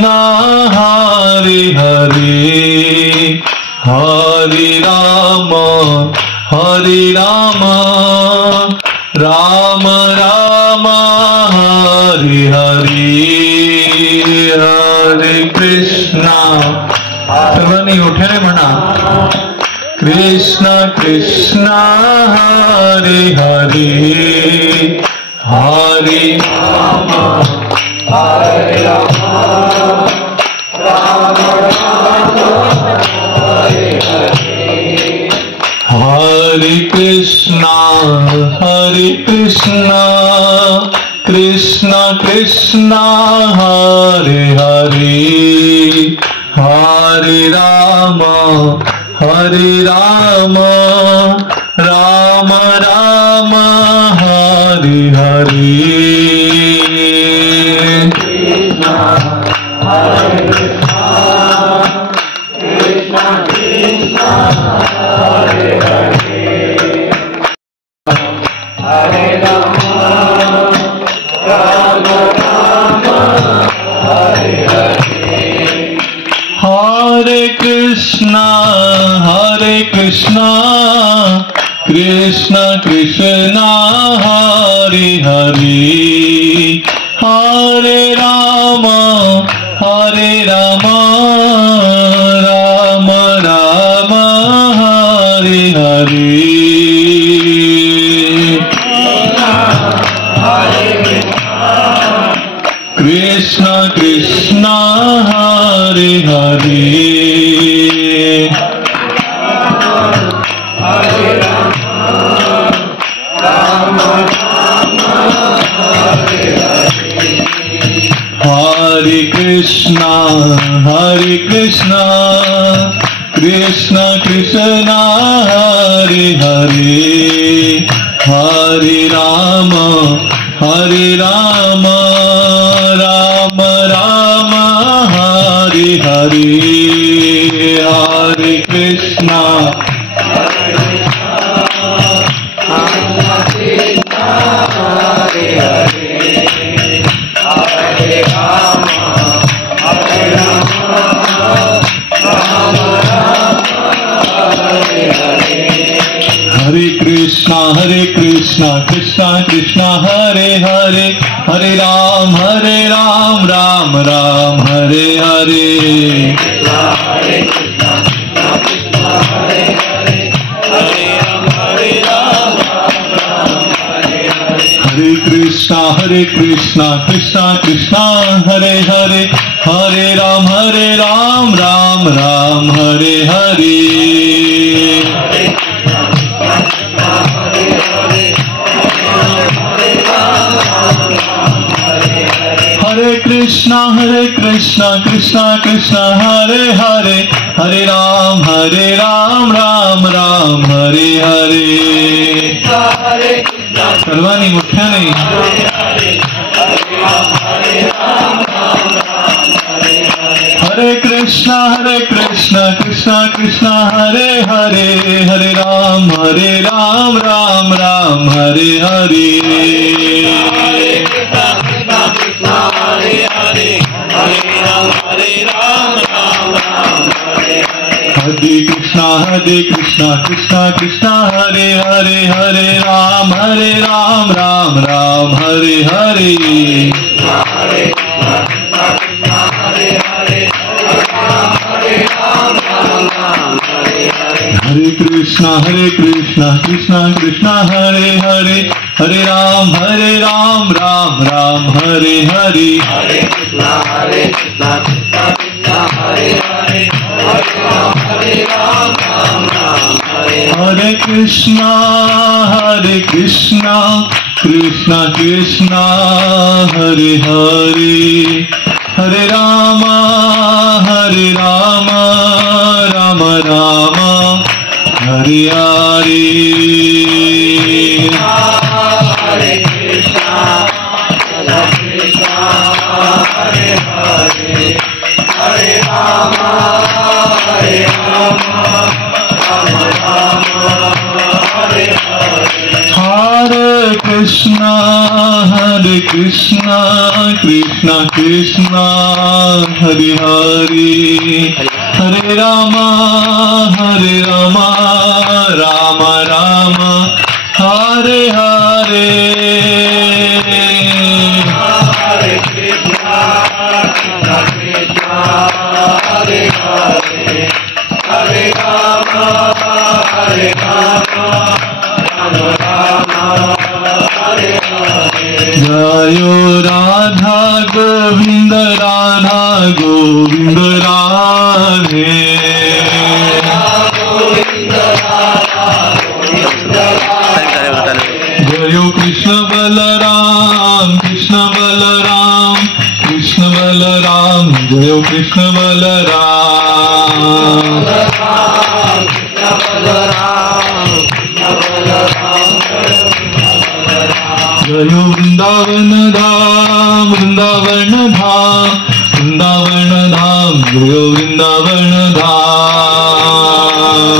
कृष्णा हरे हरे हरे राम राम राम हरे हरे हरे कृष्णा. सर्वांनी मोठ्याने म्हणा कृष्णा कृष्णा हरे हरे हरे राम हरे राम राम राम हरे हरे हरे कृष्णा कृष्णा कृष्णा हरे हरे हरे राम राम राम हरे हरे कृष्णा हरे कृष्णा कृष्णा कृष्णा हरे हरे हरे राम राम राम हरे हरे हरे कृष्णा कृष्णा कृष्णा हरे हरे हरे राम राम राम हरे हरे कृष्णा कृष्णा हरे हरे हरे राम हरे हरे हरे कृष्णा कृष्णा कृष्णा हरे हरे हरे राम राम राम हरे हरे हरे कृष्णा हरे हरे हरे राम राम हरे हरे हरे कृष्णा कृष्णा कृष्णा हरे हरे हरे राम राम राम हरे हरे हरे कृष्णा कृष्णा हरे हरे हरे राम राम हरे हरे हरे कृष्णा कृष्णा कृष्णा हरे हरे हरे राम राम हरे हरे हरे कृष्णा कृष्णा कृष्णा हरे हरे हरे राम राम हरे हरे सर्वांनी मोठ्याने हरे Krishna Krishna Krishna Hare Hare Hare Ram Ram Hare Hare Hare Krishna Krishna Krishna Hare Hare Hare Ram Ram Hare Hare Hare Krishna Krishna Krishna Hare Hare Hare Ram Ram Hare Hare Hare Krishna Krishna Krishna Hare Hare Hare Ram Ram Hare Hare Krishna Krishna Krishna Hare Hare Hare Ram Ram Ram Hare Hare Hare Krishna Krishna Hare Hare Hare Ram Ram Ram Hare Hare Hare Krishna, Krishna Krishna, Hare Hare, Hare Rama, Rama Rama, Hare Hare. Hare Krishna, Krishna Hare Hare, Hare Rama, Rama Rama, Hare Hare. Jayo Radha Govinda, Radha Govinda Radhe. Jayo Krishna Balaram, Krishna Balaram, Krishna Balaram, Jayo Krishna Balaram. Jayo Vrindavan Dham, Vrindavan Dham, Vrindavan Dham, Jayo Vrindavan Dham.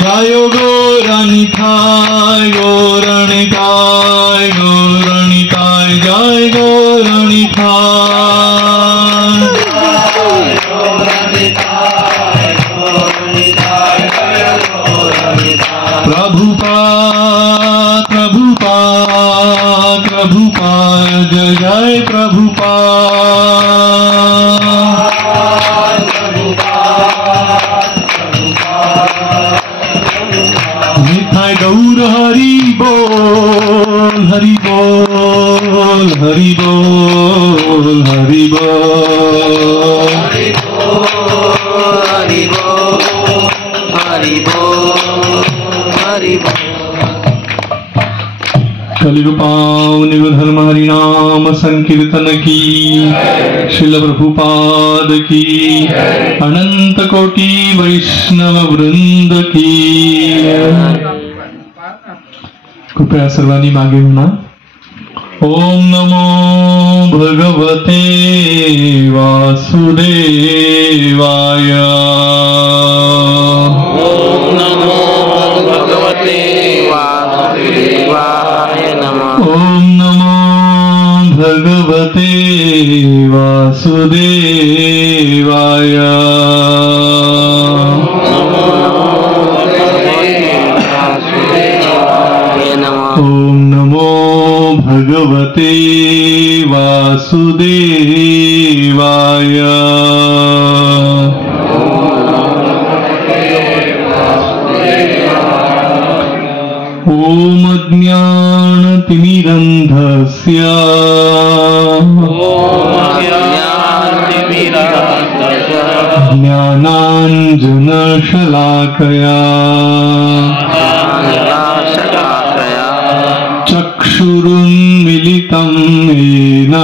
Jayo Gauranitai, Gauranitai, Gauranitai, Jai Gauranitai. Prabhupada, Prabhupada, Prabhupada, Jai Jai Prabhupada. Nithai Gaur Hari Bol, Hari Bol, Hari Bol, Hari Bol. Hari Bol, Hari Bol, Hari Bol. कलियुग पावन धर्म हरि नाम संकीर्तन की, श्रील प्रभुपाद की, अनंत कोटि वैष्णव वृंद की. कृपया सर्वांनी मागे म्हणा. ओम नमो भगवते वासुदेवाय. ओम नमो भगवते वासुदेवाय नमः. ओम नमो भगवते वासुदेवाय. ओम नमो भगवते वासुदेवाय. ओम ज्ञानतिमिरन्धस्य ज्ञानाञ्जनशलाकया चक्षुरुन्मिलितं येन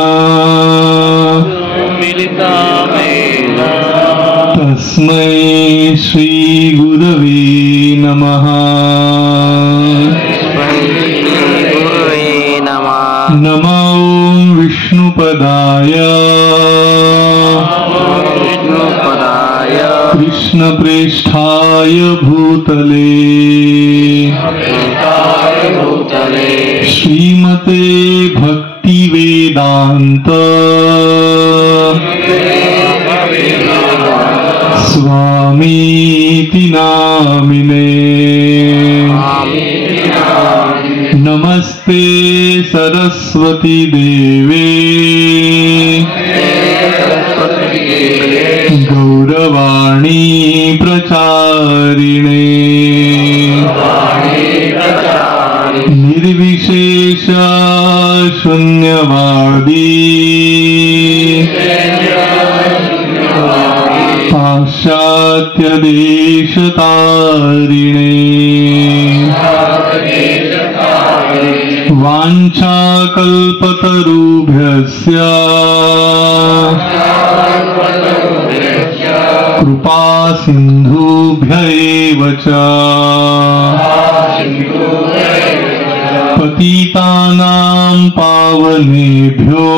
तस्मै श्रीगुरवे नमः. नमो विष्णुपदाय कृष्णप्रेष्ठाय भूतले श्रीमते भक्तिवेदान्त स्वामीति नामिने. नमस्ते सरस्वती देवे गौरवाणी प्रचारिणे निर्विशेष शून्यवादी पाश्चात्य देशतारिणे वाञ्छाकल्पतरुभ्यस्य कृपा सिन्धुभ्य एव च पतितानां पावनेभ्यो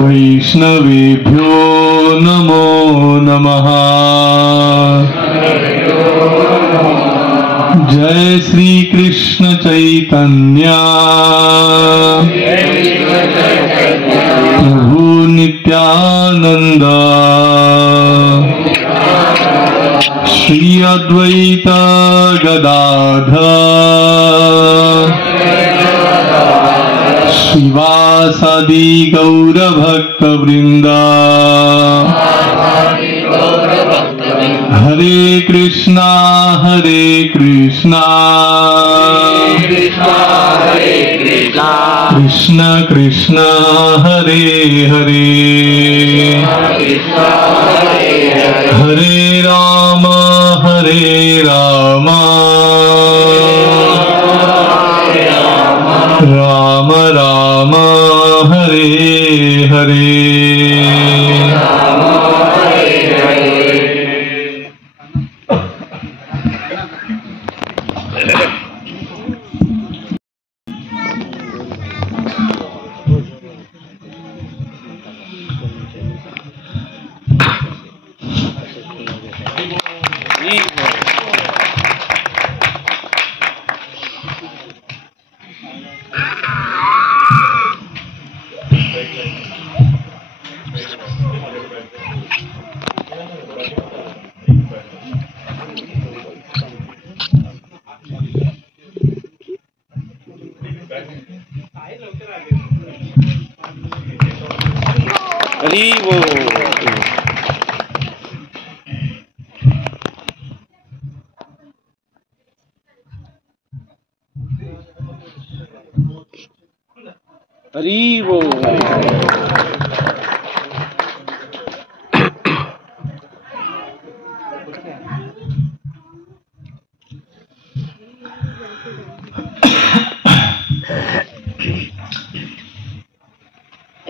वैष्णवेभ्यो नमो नमः। जय श्री कृष्ण चैतन्य प्रभु नित्यानंद श्री अद्वैत गदाधर श्रीवासादि गौर भक्त वृंद। हरे कृष्णा कृष्ण कृष्ण हरे हरे हरे राम राम राम हरे हरे। हरी बोल। हरी बोल।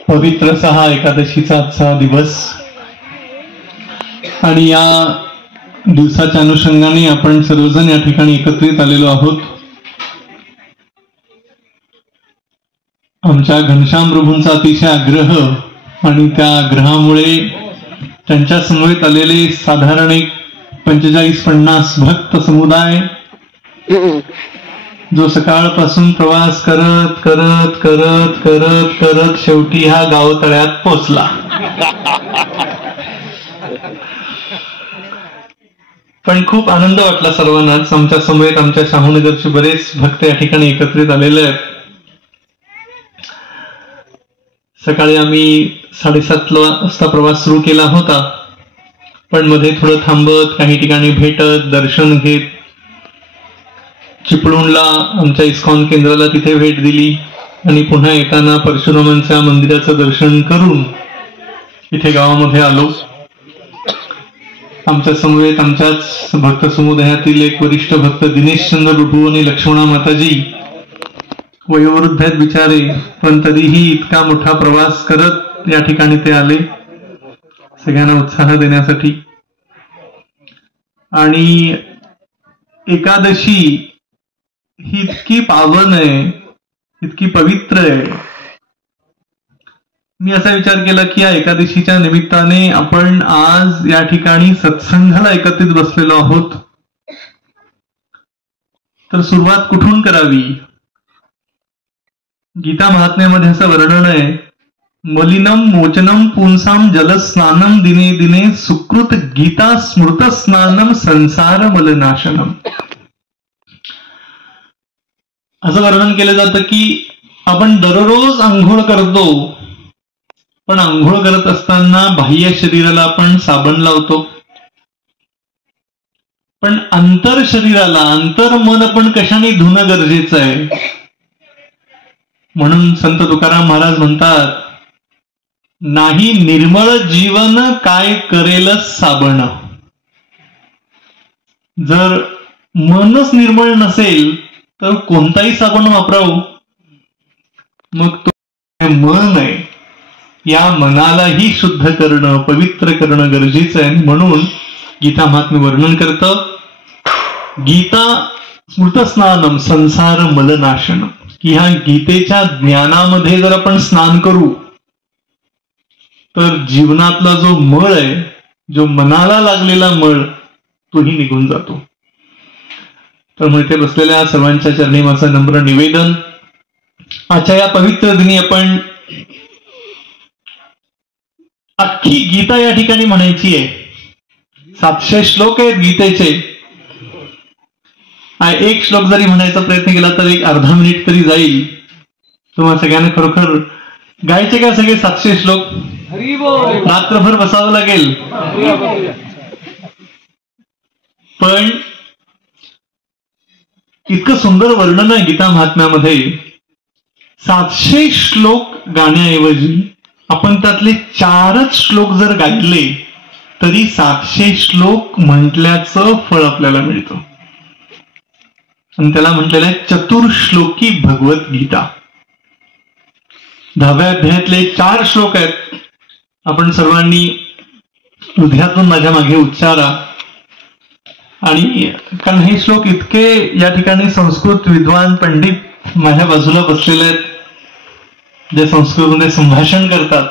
पवित्र सहा एकादशीचा आजचा दिवस आणि या दिवसाच्या अनुषंगाने आपण सर्वजण या ठिकाणी एकत्रित आलेलो आहोत. आमच्या घनश्याम प्रभूंचा अतिशय आग्रह आणि त्या आग्रहामुळे त्यांच्या समवेत आलेले साधारण एक 45-50 भक्त समुदाय जो सकाळपासून प्रवास करत करत करत करत करत शेवटी हा गावतळ्यात पोचला. पण खूप आनंद वाटला सर्वांनाच. आमच्या समवेत आमच्या शाहूनगरचे बरेच भक्त या ठिकाणी एकत्रित आलेले आहेत. सकाळी आम्ही 7:30 वाजता प्रवास सुरू केला होता, पण मध्ये थोडं थांबत काही ठिकाणी भेटत दर्शन घेत चिपळूणला आमच्या इस्कॉन केंद्राला तिथे भेट दिली आणि पुन्हा येताना परशुरामांच्या मंदिराचं दर्शन करून इथे गावामध्ये आलो. आमच्या समवेत आमच्याच भक्त समुदायातील एक वरिष्ठ भक्त दिनेशचंद्र प्रभू आणि लक्ष्मणा माताजी वयोवृद्ध आहेत बिचारे, पण तरीही इतका मोठा प्रवास करत या ठिकाणी ते आले सगळ्यांना उत्साह देण्यासाठी. आणि एकादशी ही इतकी पावन आहे, इतकी पवित्र आहे. मी असा विचार केला की या एकादशीच्या निमित्ताने आपण आज या ठिकाणी सत्संगाला एकत्रित बसलेलो आहोत, तर सुरुवात कुठून करावी. गीता महात्म्यामध्ये असं वर्णन आहे, मलिनम मोचनम पुंसाम जलस्नानम दिने दिने सुकृत गीता स्मृत स्नानम संसार मलनाशनम. असं वर्णन केलं जातं की आपण दररोज आंघोळ करतो, पण आंघोळ करत असताना बाह्य शरीराला आपण साबण लावतो, पण अंतर शरीराला अंतर मन आपण कशाने धुणं गरजेचं आहे. म्हणून संत तुकाराम महाराज म्हणतात, नाही निर्मळ जीवन काय करेल साबण. जर मनच निर्मळ नसेल तर कोणताही साबण वापरावं. मग तो मन आहे, या मनालाही शुद्ध करणं पवित्र करणं गरजेचं आहे. म्हणून गीता महात्म्य वर्णन करतं, गीता स्मृतस्नानम संसार मलनाशनम, की ह्या गीतेच्या ज्ञानामध्ये जर आपण स्नान करू तर जीवनातला जो मळ आहे, जो मनाला लागलेला मळ तोही निघून जातो. तर इथे बसलेल्या सर्वांच्या चरणी माझं नम्र निवेदन. आजच्या या पवित्र दिनी आपण अख्खी गीता या ठिकाणी म्हणायची आहे. 700 श्लोक आहेत गीतेचे. एक श्लोक जरी म्हणायचा प्रयत्न केला तर एक अर्धा मिनिट तरी जाईल. तुम्हाला सगळ्यांना खरोखर गायचे का सगळे 700 श्लोक? रात्रभर बसावं लागेल. पण इतकं सुंदर वर्णन आहे गीता महात्म्यामध्ये. 700 श्लोक गाण्याऐवजी आपण त्यातले 4च श्लोक जर गायले तरी 700 श्लोक म्हटल्याचं फळ आपल्याला मिळतं. आणि त्याला म्हटलेलं आहे चतुर्श्लोकी भगवद्गीता. 10व्या अध्यायातले 4 श्लोक आहेत. आपण सर्वांनी हृदयातून माझ्या मागे उच्चारा. आणि कारण हे श्लोक इतके या ठिकाणी संस्कृत विद्वान पंडित माझ्या बाजूला बसलेले आहेत जे संस्कृतमध्ये संभाषण करतात.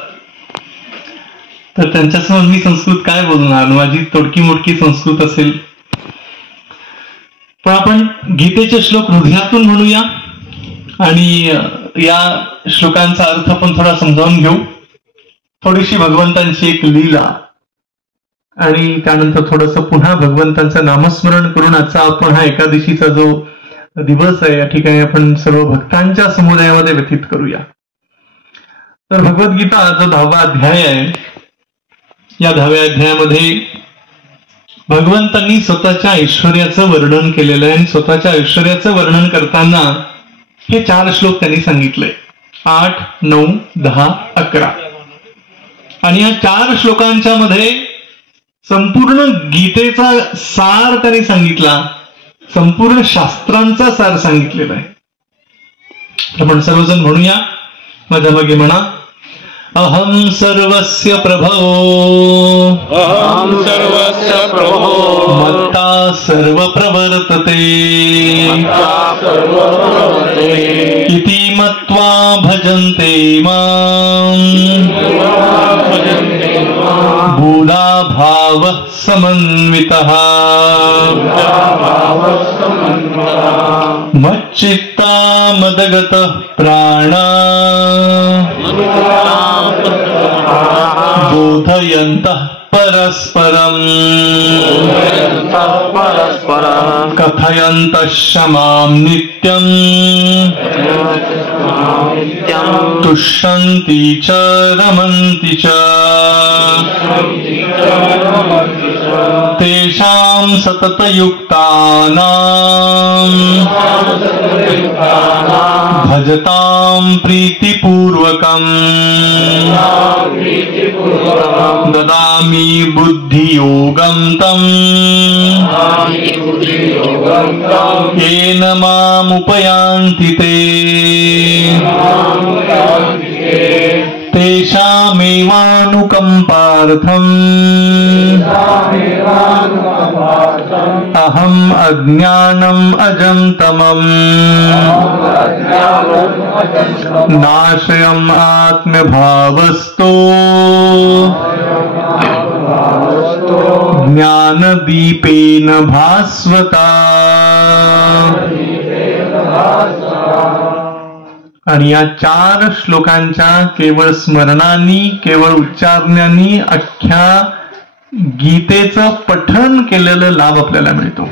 तर त्यांच्यासमोर मी संस्कृत काय बोलणार? माझी तोडकी मोडकी संस्कृत असेल. पण आपण गीतेचे श्लोक हृदयातून म्हणूया आणि या श्लोकांचा अर्थ आपण थोडा समजावून घेऊ. थोडीशी भगवंतांची एक लीला आणि त्यानंतर थोडंसं पुन्हा भगवंतांचं नामस्मरण करून आजचा आपण हा एकादशीचा जो दिवस आहे या ठिकाणी आपण सर्व भक्तांच्या समुदायामध्ये व्यतीत करूया. तर भगवद्गीता जो 10वा अध्याय आहे या 10व्या अध्यायामध्ये भगवंतांनी स्वतःच्या ऐश्वर्याचं वर्णन केलेलं आहे. आणि स्वतःच्या ऐश्वर्याचं वर्णन करताना हे 4 श्लोक त्यांनी सांगितले. 8, 9, 10, 11. आणि या 4 श्लोकांच्या मध्ये संपूर्ण गीतेचा सार त्यांनी सांगितला. संपूर्ण शास्त्रांचा सार सांगितलेला आहे. आपण सर्वजण म्हणूया. माझ्या मागे म्हणा. अहम सर्वस्य प्रभो अहम सर्वस्य प्रभो मत्ता सर्व प्रवर्तते इति मत्वा भजन्ते मां बुधा भाव समन्वितः मच्चित्ता मदगत प्राणा बोधयन्तः परस्परम् कथयन्तः क्षमां नित्यम् तुष्यन्ति च रमन्ति च तेषां सततयुक्तानां भजतां प्रीतिपूर्वकम् ददामि बुद्धियोगं तम् येन मामुपयान्ति ते तेषामेवानुकम्पार्थम् अहम् अज्ञानम् अजन्तमम् नाशयम् आत्मभावस्तो ज्ञानदीपेन भास्वता. आणि या 4 श्लोकांच्या केवळ स्मरणाने केवळ उच्चारण्याने अख्ख्या गीतेचं पठण केलेलं लाभ आपल्याला मिळतो.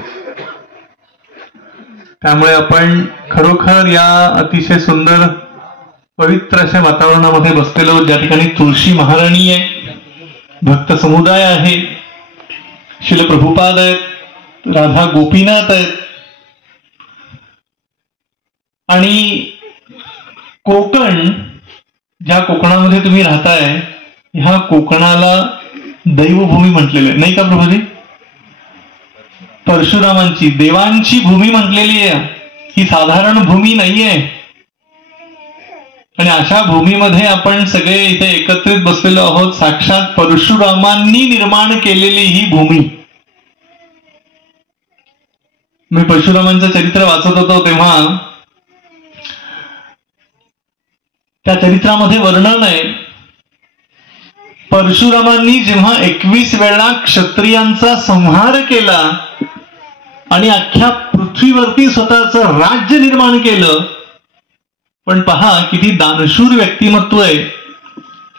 त्यामुळे आपण खरोखर या अतिशय सुंदर पवित्र अशा वातावरणामध्ये बसलेलो, ज्या ठिकाणी तुळशी महाराणी आहे, भक्त समुदाय आहे, श्रील प्रभुपाद आहेत, राधा गोपीनाथ आहेत आणि कोकण, ज्या कोकणामध्ये तुम्ही राहताय ह्या कोकणाला दैवभूमी म्हटलेलं आहे, नाही का प्रभूजी? परशुरामांची, देवांची भूमी म्हटलेली आहे. ही साधारण भूमी नाहीये. आणि अशा भूमीमध्ये आपण सगळे इथे एकत्रित बसलेलो आहोत. साक्षात परशुरामांनी निर्माण केलेली ही भूमी. मी परशुरामांचं चरित्र वाचत होतो तेव्हा त्या चरित्रामध्ये वर्णन आहे परशुरामांनी जेव्हा 21 वेळा क्षत्रियांचा संहार केला आणि अख्ख्या पृथ्वीवरती स्वतःचं राज्य निर्माण केलं, पण पहा किती दानशूर व्यक्तिमत्व आहे.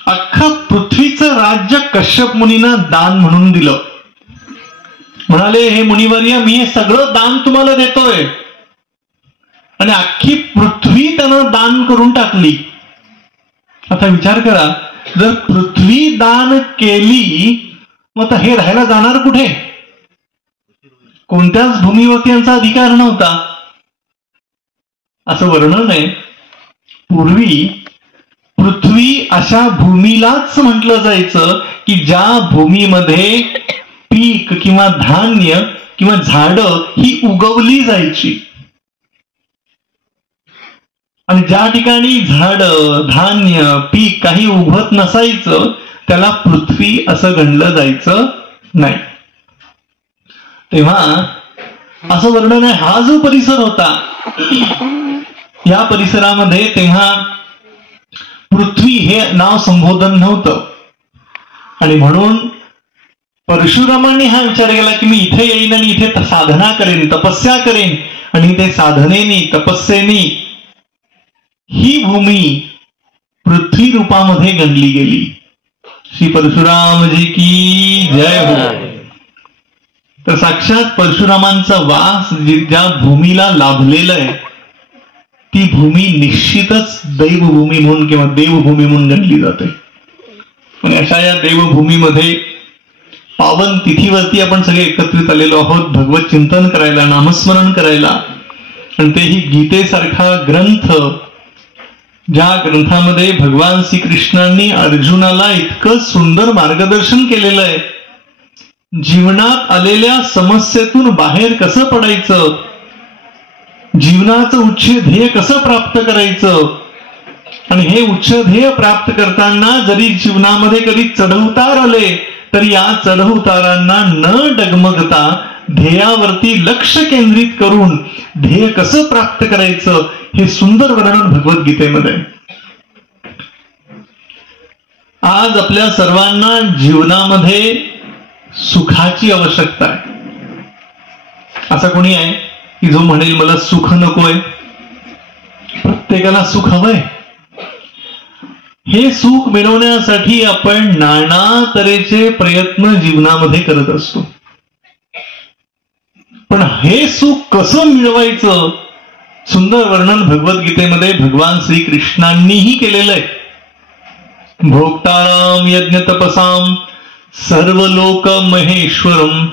अख्खा पृथ्वीचं राज्य कश्यप मुनींना दान म्हणून दिलं. म्हणाले, हे मुनिवर्य, मी हे सगळं दान तुम्हाला देतोय. आणि अख्खी पृथ्वी त्यानं दान करून टाकली. आता विचार करा, जर पृथ्वी दान केली, मग आता हे राहायला जाणार कुठे? कोणत्याच भूमीवरती यांचा अधिकार नव्हता. असं वर्णन आहे. पूर्वी पृथ्वी अशा भूमीलाच म्हटलं जायचं की ज्या भूमीमध्ये पीक किंवा धान्य किंवा झाडं ही उगवली जायची. आणि ज्या ठिकाणी झाडं, धान्य, पीक काही उगवत नसायचं त्याला पृथ्वी असं गणलं जायचं नाही. तेव्हा असं वर्णन आहे. हा जो परिसर होता, या परिसरामध्ये तेव्हा पृथ्वी हे नाव संबोधन नव्हतं. आणि म्हणून परशुरामांनी हा विचार केला की मी इथे येईन आणि इथे साधना करेन, तपस्या करेन, आणि ते साधनेनी, तपस्येनी ही भूमी पृथ्वी रूपामध्ये गणली गेली. श्री परशुरामजी की जय हो. तर साक्षात परशुरामांचा वास ज्या भूमीला लाभलेला आहे ती भूमी निश्चितच दैवभूमी म्हणून किंवा देवभूमी म्हणून गणली जाते. पण अशा या देवभूमीमध्ये पावन तिथीवरती आपण सगळे एकत्रित आलेलो आहोत भगवत चिंतन करायला, नामस्मरण करायला. आणि तेही गीतेसारखा ग्रंथ, ज्या ग्रंथामध्ये भगवान श्रीकृष्णांनी अर्जुनाला इतकं सुंदर मार्गदर्शन केलेलं आहे. जीवनात आलेल्या समस्येतून बाहेर कसं पडायचं, जीवनाचं उच्च ध्येय कसं प्राप्त करायचं, आणि हे उच्च ध्येय प्राप्त करताना जरी जीवनामध्ये कधी चढउतार आले तरी या चढउतारांना न डगमगता ध्येयावरती लक्ष केंद्रित करून ध्येय कसं प्राप्त करायचं हे सुंदर वर्णन भगवद्गीतेमध्ये. आज आपल्या सर्वांना जीवनामध्ये सुखाची आवश्यकता आहे. असा कोणी आहे की जो म्हणेल मला सुख नकोय? प्रत्येकाला सुख हवंय. हे सुख मिळवण्यासाठी आपण नाना तऱ्हेचे प्रयत्न जीवनामध्ये करत असतो. पण हे सुख कसं मिळवायचं सुंदर वर्णन भगवद्गीतेमध्ये भगवान श्रीकृष्णांनीही केलेलं आहे. भोक्ताराम यज्ञ तपसाम सर्वलोक महेश्वरम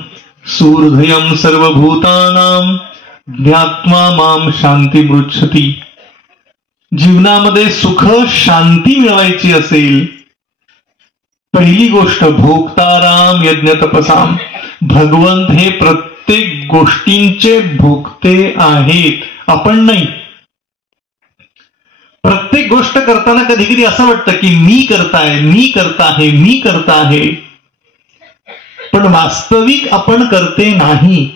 सूर्धयम सर्वभूतानाम ज्ञात्वा माम शांती मृच्छती. जीवनामध्ये सुख शांती मिळवायची असेल, पहिली गोष्ट भोक्ताराम यज्ञ तपसाम. भगवंत हे प्रत्येक गोष्टींचे भोगते आहेत, आपण नाही. प्रत्येक गोष्ट करताना कधी कधी असं वाटतं की मी करताय, मी करता आहे, मी करता आहे, पण वास्तविक आपण करते नाही.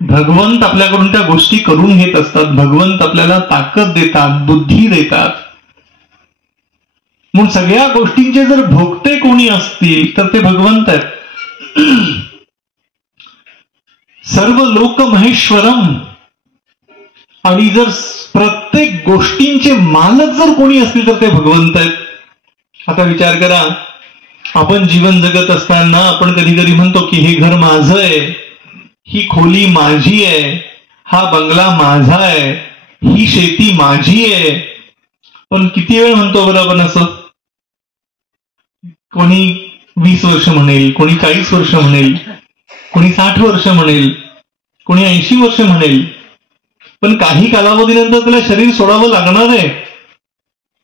भगवंत आपल्याकडून त्या गोष्टी करून घेत असतात. भगवंत आपल्याला ताकद देतात, बुद्धी देतात. म्हणून सगळ्या गोष्टींचे जर भोगते कोणी असतील तर ते भगवंत आहेत. सर्व लोक महेश्वरम. आणि जर प्रत्येक गोष्टींचे मालक जर कोणी असतील तर ते भगवंत आहेत. आता विचार करा, आपण जीवन जगत असताना आपण कधी कधी म्हणतो की हे घर माझं आहे, ही खोली माझी आहे, हा बंगला माझा आहे, ही शेती माझी आहे. पण किती वेळ म्हणतो बरं आपण असं? कोणी 20 वर्ष म्हणेल, कोणी 40 वर्ष म्हणेल, कोणी 60 वर्ष म्हणेल, कोणी 80 वर्ष म्हणेल. पण काही कालावधीनंतर त्याला शरीर सोडावं लागणार आहे.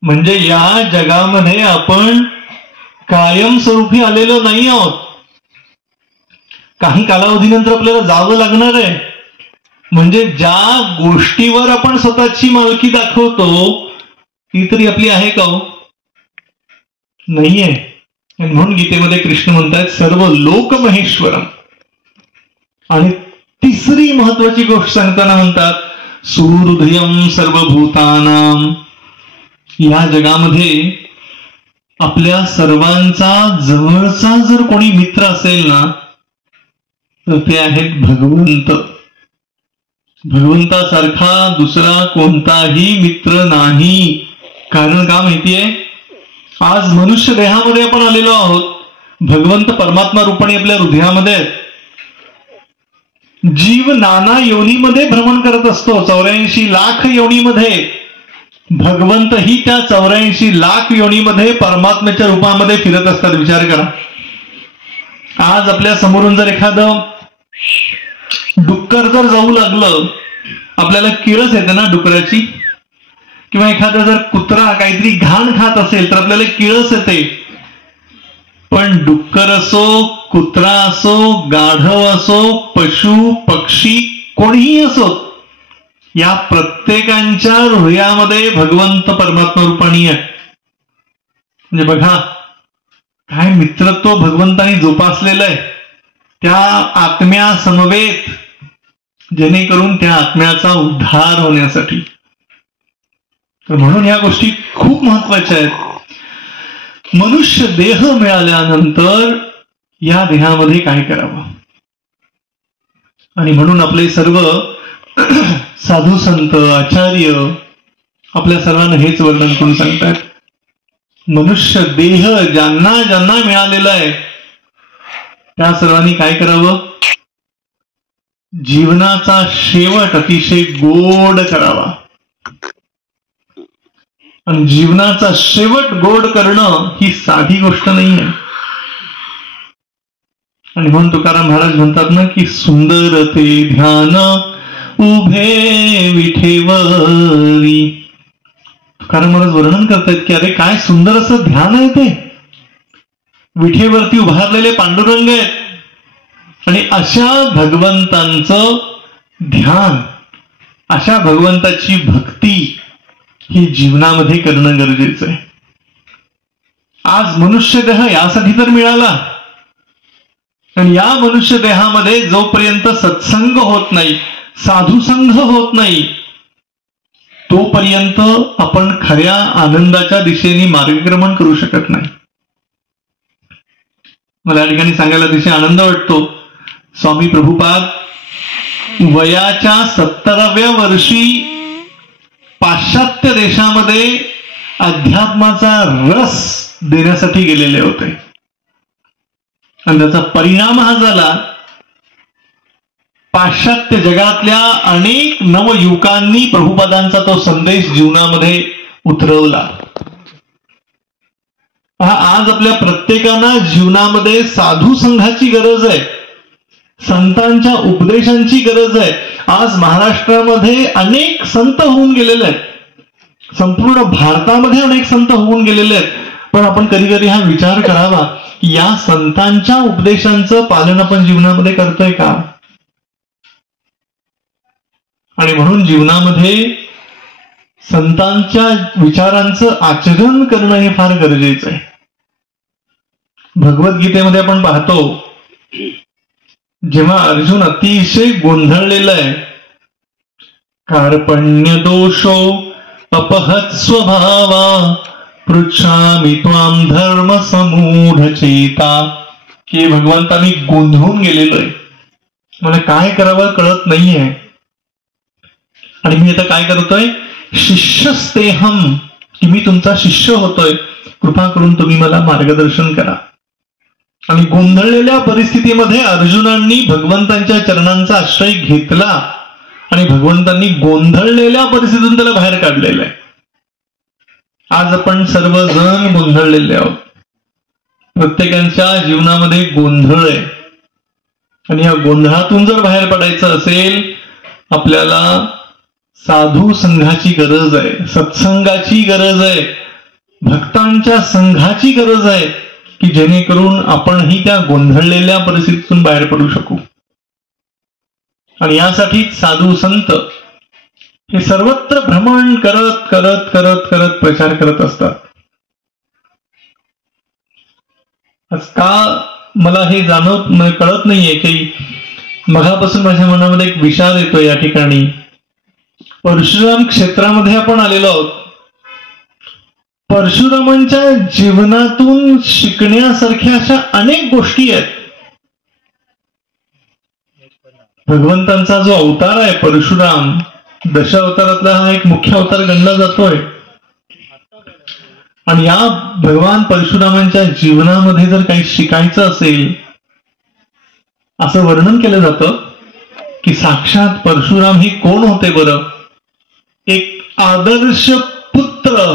म्हणजे या जगामध्ये आपण कायमस्वरूपी आलेलो नाही आहोत. काही कालावधीनंतर आपल्याला जावं लागणार आहे. म्हणजे ज्या गोष्टीवर आपण स्वतःची मालकी दाखवतो ती तरी आपली आहे का हो? नाहीये. म्हणून गीतेमध्ये कृष्ण म्हणतात सर्व लोक महेश्वरम. आणि तिसरी महत्वाची गोष्ट सांगताना म्हणतात सुहृदयम सर्वभूतानाम. या जगामध्ये आपल्या सर्वांचा जवळचा जर कोणी मित्र असेल ना तर ते आहेत भगवंत. भगवंतासारखा दुसरा कोणताही मित्र नाही. कारण का माहितीये, आज मनुष्य देहामध्ये आपण आलेलो आहोत. भगवंत परमात्मा रूपाने आपल्या हृदयामध्ये आहेत. जीव नाना योनीमध्ये भ्रमण करत असतो. 84 लाख योनीमध्ये. भगवंत ही त्या 84 लाख योनीमध्ये परमात्म्याच्या रूपामध्ये फिरत असतात. विचार करा, आज आपल्या समोरून जर एखादं डुक्कर जर जाऊ लागलं, आपल्याला किळस येते ना डुकराची, किंवा एखादा जर कुत्रा काहीतरी घाण खात असेल तर आपल्याला किळस येते. पण डुक्कर असो, कुत्रा असो, गाढव असो, पशु पक्षी कोणीही असो, या प्रत्येकांच्या हृदयामध्ये भगवंत परमात्मा रूपाणी आहे. म्हणजे बघा काय मित्रत्व भगवंतानी जोपासलेलं आहे त्या आत्म्या समवेत, जेणेकरून त्या आत्म्याचा उद्धार होण्यासाठी. तर म्हणून या गोष्टी खूप महत्वाच्या आहेत. मनुष्य देह मिळाल्यानंतर या देहामध्ये काय करावं, आणि म्हणून आपले सर्व साधू संत आचार्य आपल्या सर्वांना हेच वर्णन करून सांगतात. मनुष्य देह ज्यांना ज्यांना मिळालेला आहे त्या सर्वांनी काय करावं, जीवनाचा शेवट अतिशय गोड करावा. आणि जीवनाचा शेवट गोड करणं ही साधी गोष्ट नाही आहे. आणि म्हणून तुकाराम महाराज म्हणतात ना की सुंदर ते ध्यान उभे विठेवरी. तुकाराम महाराज वर्णन करतायत की अरे काय सुंदर असं ध्यान आहे ते. विठेवरती उभारलेले पांडुरंग आहेत, आणि अशा भगवंतांचं ध्यान, अशा भगवंताची भक्ती ही जीवनामध्ये करणं गरजेचं आहे. आज मनुष्य देह यासाठी तर मिळाला, आणि या मनुष्य देहामध्ये जोपर्यंत सत्संग होत नाही, साधुसंग होत नाही, तोपर्यंत आपण खऱ्या आनंदाच्या दिशेने मार्गक्रमण करू शकत नाही. मला या ठिकाणी सांगायला अतिशय आनंद वाटतो. स्वामी प्रभुपाद वयाच्या 70व्या वर्षी पाश्चात्य देशामध्ये अध्यात्माचा रस देण्यासाठी गेलेले होते, आणि त्याचा परिणाम हा झाला, पाश्चात्य जगातल्या अनेक नवयुवकांनी प्रभुपादांचा तो संदेश जीवनामध्ये उतरवला. आज आपल्या प्रत्येकाला जीवनामध्ये साधू संघाची गरज आहे, संतांच्या उपदेशांची गरज आहे. आज महाराष्ट्रामध्ये अनेक संत होऊन गेलेले आहेत, संपूर्ण भारतामध्ये अनेक संत होऊन गेलेले आहेत. पण आपण कधी कधी हा विचार करावा की या संतांच्या उपदेशांचं पालन आपण जीवनामध्ये करतोय का. आणि म्हणून जीवनामध्ये संतांच्या विचारांचं आचरण करणं हे फार गरजेचं आहे. भगवद्गीतेमध्ये आपण पाहतो, जेव्हा अर्जुन अतिशय गोंधळलेला आहे, कार्पण्य दोषो अपहत स्वभावा पृच्छामि त्वां धर्म समूढ चेता, की भगवंतांनी गोंधळून गेलेलो आहे, मला काय करावं कळत नाहीये, आणि मी आता काय करतोय, शिष्यस्तेहम, की मी तुमचा शिष्य होतोय, कृपा करून तुम्ही मला मार्गदर्शन करा. आणि गोंधळलेल्या परिस्थितीमध्ये अर्जुनांनी भगवंतांच्या चरणांचा आश्रय घेतला, आणि भगवंतांनी गोंधळलेल्या परिस्थितीतून त्याला बाहेर काढलेलं आहे. आज आपण सर्वजण गोंधळलेले आहोत, प्रत्येकाच्या जीवनामध्ये गोंधळ आहे, आणि या गोंधळातून जर बाहेर पडायचं असेल, आपल्याला साधू संघाची गरज आहे, सत्संगाची गरज आहे, भक्तांच्या संघाची गरज आहे, की जेणेकरून आपणही त्या गोंधळलेल्या परिस्थितीतून बाहेर पडू शकू. आणि यासाठी साधू संत हे सर्वत्र भ्रमण करत करत करत करत प्रचार करत असतात. आज का मला हे कळत नाहीये की मघापासून माझ्या मनामध्ये एक विचार येतो या ठिकाणी. परशुराम क्षेत्रामध्ये आपण आलेलो आहोत, परशुरामांच्या जीवनातून शिकण्यासारख्या अशा अनेक गोष्टी आहेत. भगवंतांचा जो अवतार आहे परशुराम, दशावतारातला हा एक मुख्य अवतार गणला जातोय. आणि या भगवान परशुरामांच्या जीवनामध्ये जर काही शिकायचं असेल, असं वर्णन केलं जातं की साक्षात परशुराम हे कोण होते बरं? एक आदर्श पुत्र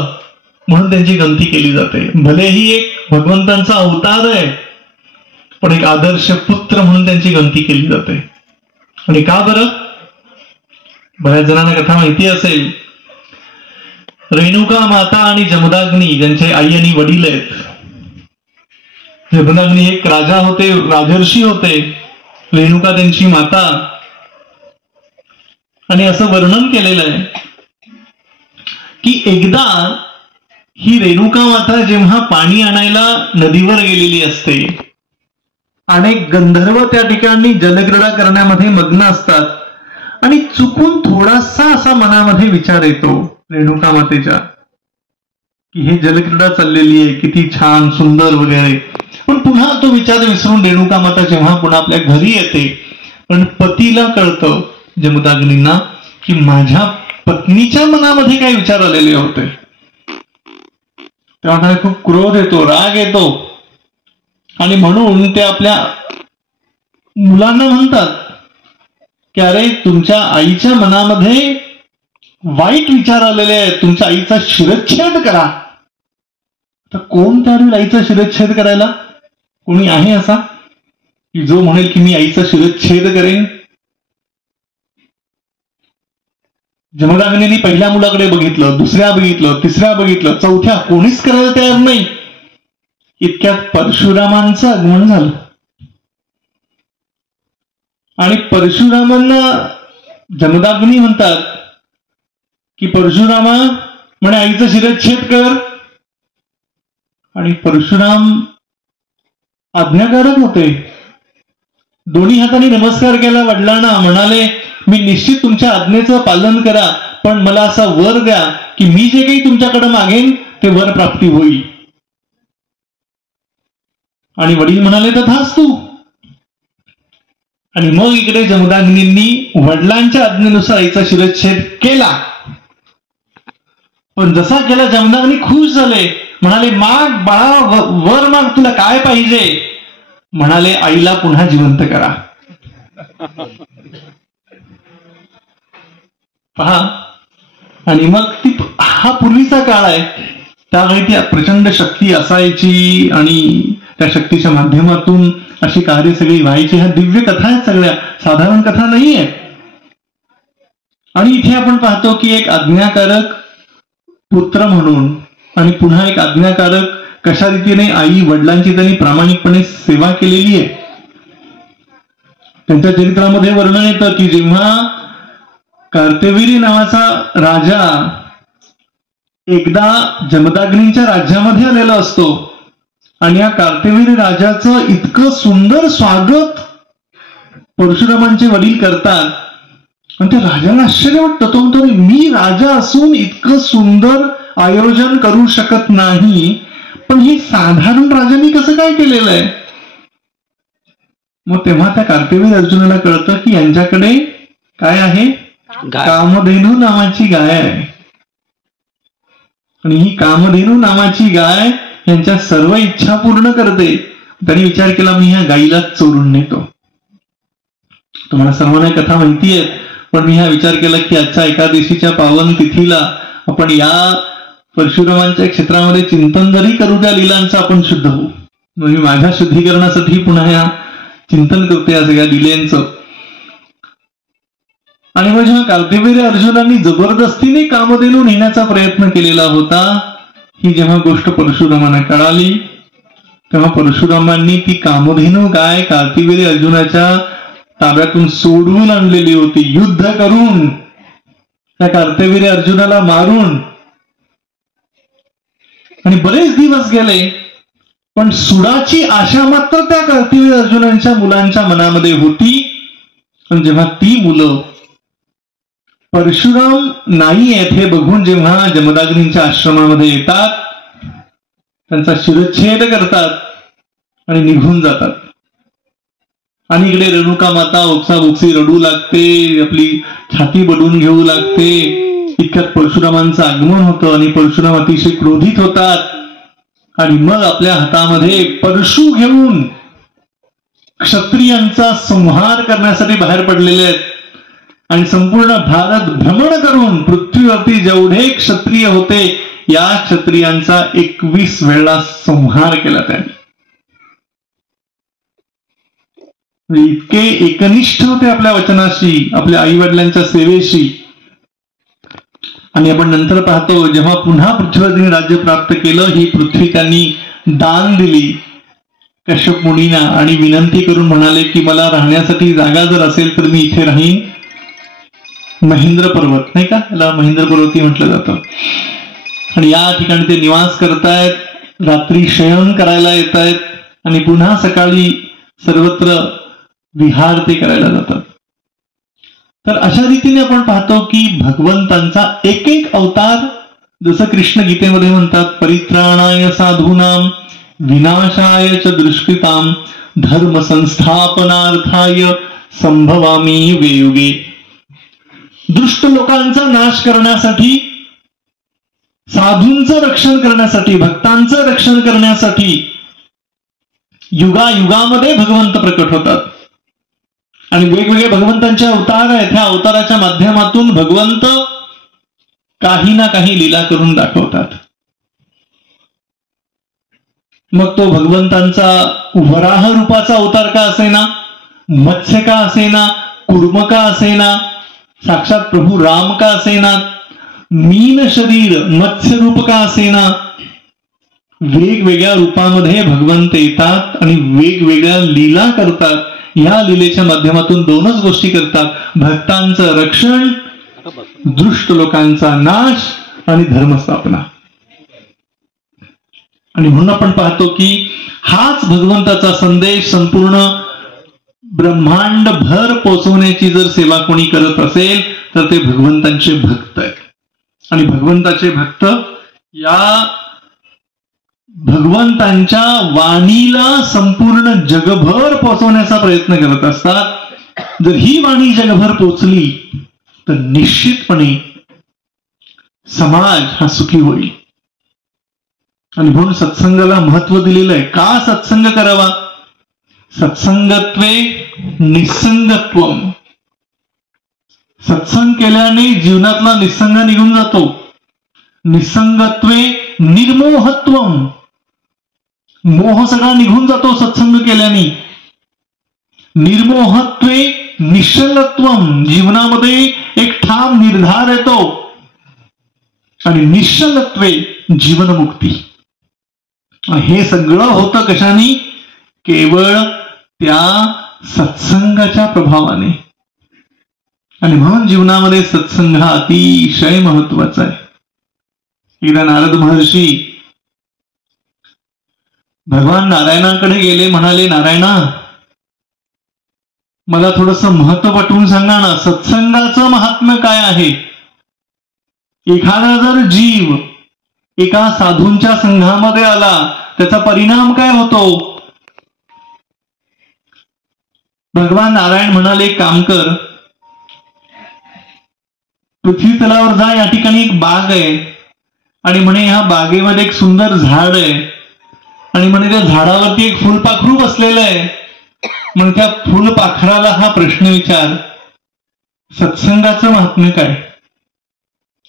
म्हणून त्यांची गणती केली जाते. भलेही एक भगवंतांचा अवतार आहे, पण एक आदर्श पुत्र म्हणून त्यांची गणती केली जाते. आणि का बरं? बऱ्याच जणांना कथा माहिती असेल. रेणुका माता आणि जमदाग्नी ज्यांचे आई आणि वडील आहेत. जमदाग्नी एक राजा होते, राजर्षी होते, रेणुका त्यांची माता. आणि असं वर्णन केलेलं आहे की एकदा ही रेणुका माता जेव्हा पाणी आणायला नदीवर गेलेली असते, अनेक गंधर्व त्या ठिकाणी जलक्रीडा करण्यामध्ये मग्न असतात, आणि चुकून थोडासा असा मनामध्ये विचार येतो रेणुका मातेच्या की हे जलक्रीडा चाललेली आहे, किती छान सुंदर वगैरे. पण पुन्हा तो विचार विसरून रेणुका माता जेव्हा पुन्हा आपल्या घरी येते, पण पतीला कळतं जमदाग्नींना की माझ्या पत्नीच्या मनामध्ये काय विचार आलेले होते. तेव्हा त्याला खूप क्रोध येतो, राग येतो, आणि म्हणून ते आपल्या मुलांना म्हणतात की अरे तुमच्या आईच्या मनामध्ये वाईट विचार आलेले आहेत, तुमच्या आईचा शिरच्छेद करा. तर कोण त्यावेळी आईचा शिरच्छेद करायला? कोणी आहे असा की जो म्हणेल की मी आईचा शिरच्छेद करेन? जमदाग्नींनी पहिल्या मुलाकडे बघितलं, दुसऱ्या बघितलं, तिसऱ्या बघितलं, चौथ्या कोणीच करायला तयार नाही. इतक्यात परशुरामांचं आगमन झालं. आणि परशुरामांना जमदाग्नी म्हणतात की परशुरामा म्हणे आईचं शिरच्छेद कर. आणि परशुराम आज्ञाकारक होते. दोन्ही हाताने नमस्कार केला वडिलांना, म्हणाले मी निश्चित तुमच्या आज्ञेचं पालन करा, पण मला असा वर द्या की मी जे काही तुमच्याकडे मागेन ते वर प्राप्ती होईल. आणि वडील म्हणाले तथास्तु. आणि मग इकडे जमदाग्नींनी वडिलांच्या आज्ञेनुसार आईचा शिरच्छेद केला. पण जसा केला जमदाग्नी खुश झाले, म्हणाले माग बाळा, वर माग, तुला काय पाहिजे? म्हणाले आईला पुन्हा जिवंत करा. पहा. आणि मग हा पूर्वीचा काळ आहे, त्यावेळी ती प्रचंड शक्ती असायची आणि त्या शक्तीच्या माध्यमातून अशी कार्य सगळी व्हायची. ह्या दिव्य कथा आहेत, सगळ्या साधारण कथा नाही आहेत. आणि इथे आपण पाहतो की एक आज्ञाकारक पुत्र म्हणून आणि पुन्हा एक आज्ञाकारक कशा रीतीने आई वडिलांची त्यांनी प्रामाणिकपणे सेवा केलेली आहे. त्यांच्या चरित्रामध्ये वर्णन येतं की जेव्हा कार्तवीर्य नावाचा राजा एकदा जमदाग्नींच्या राज्यामध्ये आलेला असतो, आणि या कार्तवीर्य राजाचं इतकं सुंदर स्वागत परशुरामांचे वडील करतात, आणि त्या राजाला आश्चर्य वाटतं. तो म्हणतो मी राजा असून इतकं सुंदर आयोजन करू शकत नाही, पण हे साधारण राजांनी कसं काय केलेलं आहे? मग तेव्हा त्या कार्तवीर्य अर्जुनाला कळतं की यांच्याकडे काय आहे? कामधेनू नावाची गाय आहे. आणि ही कामधेनू नावाची गाय यांच्या सर्व इच्छा पूर्ण करते. त्यांनी विचार केला मी ह्या गाईला चोरून नेतो. तुम्हाला सर्वांना कथा माहिती आहे, पण मी हा विचार केला की आजच्या एकादशीच्या पावन तिथीला आपण या परशुरामांच्या क्षेत्रामध्ये चिंतन जरी करू त्या लीलांचं, आपण शुद्ध होऊ. मी माझ्या शुद्धीकरणासाठी पुन्हा या चिंतन करते या सगळ्या लीलेंचं. आणि मग जेव्हा कार्तवीर्य अर्जुनांनी जबरदस्तीने कामधेनू नेण्याचा प्रयत्न केलेला होता, ही जेव्हा गोष्ट परशुरामांना कळाली, तेव्हा परशुरामांनी ती कामधेनू गाय कार्तवीर्य अर्जुनाच्या ताब्यातून सोडवून आणलेली होती. युद्ध करून त्या कार्तवीर्य अर्जुनाला मारून. आणि बरेच दिवस गेले, पण सुडाची आशा मात्र त्या कार्तवीर्य अर्जुनांच्या मुलांच्या मनामध्ये होती. पण जेव्हा ती मुलं परशुराम नाही आहेत हे बघून जेव्हा जमदाग्नींच्या आश्रमामध्ये येतात, त्यांचा शिरच्छेद करतात आणि निघून जातात. आणि इकडे रेणुका माता ओक्साबोक्सी रडू लागते, आपली छाती बडून घेऊ लागते. इतक्यात परशुरामांचं आगमन होतं आणि परशुराम अतिशय क्रोधित होतात आणि मग आपल्या हातामध्ये परशु घेऊन क्षत्रियांचा संहार करण्यासाठी बाहेर पडलेले आहेत. आणि संपूर्ण भारत भ्रमण करून पृथ्वीवरती जेवढे क्षत्रिय होते या क्षत्रियांचा 21 वेळा संहार केला त्यांनी. इतके एकनिष्ठ होते आपल्या वचनाशी, आपल्या आई वडिलांच्या सेवेशी. आणि आपण नंतर पाहतो जेव्हा पुन्हा पृथ्वीवरती राज्य प्राप्त केलं, ही पृथ्वी त्यांनी दान दिली कश्यप मुनींना आणि विनंती करून म्हणाले की मला राहण्यासाठी जागा जर असेल तर मी इथे राहीन. महेंद्र पर्वत, नाही का, याला महेंद्र पर्वती म्हटलं जातं. आणि या ठिकाणी ते निवास करतायत, रात्री शयन करायला येत आहेत आणि पुन्हा सकाळी सर्वत्र विहार ते करायला जातात. तर अशा रीतीने आपण पाहतो की भगवंतांचा एक एक अवतार, जसं कृष्ण गीतेमध्ये म्हणतात, परित्राणाय साधूनाम विनाशाय च दुष्कृताम धर्म संस्थापनार्थाय संभवामी युगे युगे. दुष्ट लोकांचा नाश करण्यासाठी, साधूंचं रक्षण करण्यासाठी, भक्तांचं रक्षण करण्यासाठी युगायुगामध्ये भगवंत प्रकट होतात. आणि वेगवेगळे भगवंतांचे अवतार आहेत. ह्या अवताराच्या माध्यमातून भगवंत काही ना काही लीला करून दाखवतात. मग तो भगवंतांचा वराह रूपाचा अवतार का असेना, मत्स्य का असेना, कुर्म का असेना, साक्षात प्रभू राम का असेना, मीन शरीर मत्स्य रूप का असेना, वेगवेगळ्या रूपामध्ये भगवंत येतात आणि वेगवेगळ्या लीला करतात. या लीलेच्या माध्यमातून दोनच गोष्टी करतात, भक्तांचं रक्षण, दुष्ट लोकांचा नाश आणि धर्मस्थापना. आणि म्हणून आपण पाहतो की हाच भगवंताचा संदेश संपूर्ण ब्रह्मांड भर पोचवण्याची जर सेवा कोणी करत असेल तर ते भगवंतांचे भक्त आहेत. आणि भगवंताचे भक्त या भगवंतांच्या वाणीला संपूर्ण जगभर पोचवण्याचा प्रयत्न करत असतात. जर ही वाणी जगभर पोचली तर निश्चितपणे समाज हा सुखी होईल. आणि म्हणून सत्संगाला महत्व दिलेलं आहे. का सत्संग करावा? सत्संगत्वे निसंगत्वम. सत्संग केल्याने जीवनातला निसंग निघून जातो. निसंगत्वे निर्मोहत्वम. मोह सगळा निघून जातो सत्संग केल्याने. निर्मोहत्वे निश्चलत्वम. जीवनामध्ये एक ठाम निर्धार येतो. आणि निश्चलत्वे जीवनमुक्ती. हे सगळं होतं कशाने? केवळ त्या सत्संगाच्या प्रभावाने. आणि म्हणून जीवनामध्ये सत्संग हा अतिशय महत्वाचा आहे. एकदा नारद महर्षी भगवान नारायणाकडे गेले, म्हणाले, नारायणा मला थोडस महत्व पटवून सांगा ना, सत्संगाचं महात्म्य काय आहे? एखादा जर जीव एका साधूंच्या संघामध्ये आला त्याचा परिणाम काय होतो? भगवान नारायण म्हणाले, काम कर, पृथ्वी तलावर जा, या ठिकाणी एक बाग आहे आणि म्हणे ह्या बागेमध्ये एक सुंदर झाड आहे आणि म्हणे त्या झाडावरती एक फुलपाखरू बसलेलं आहे. मग त्या फुलपाखराला हा प्रश्न विचार, सत्संगाचं महात्म्य काय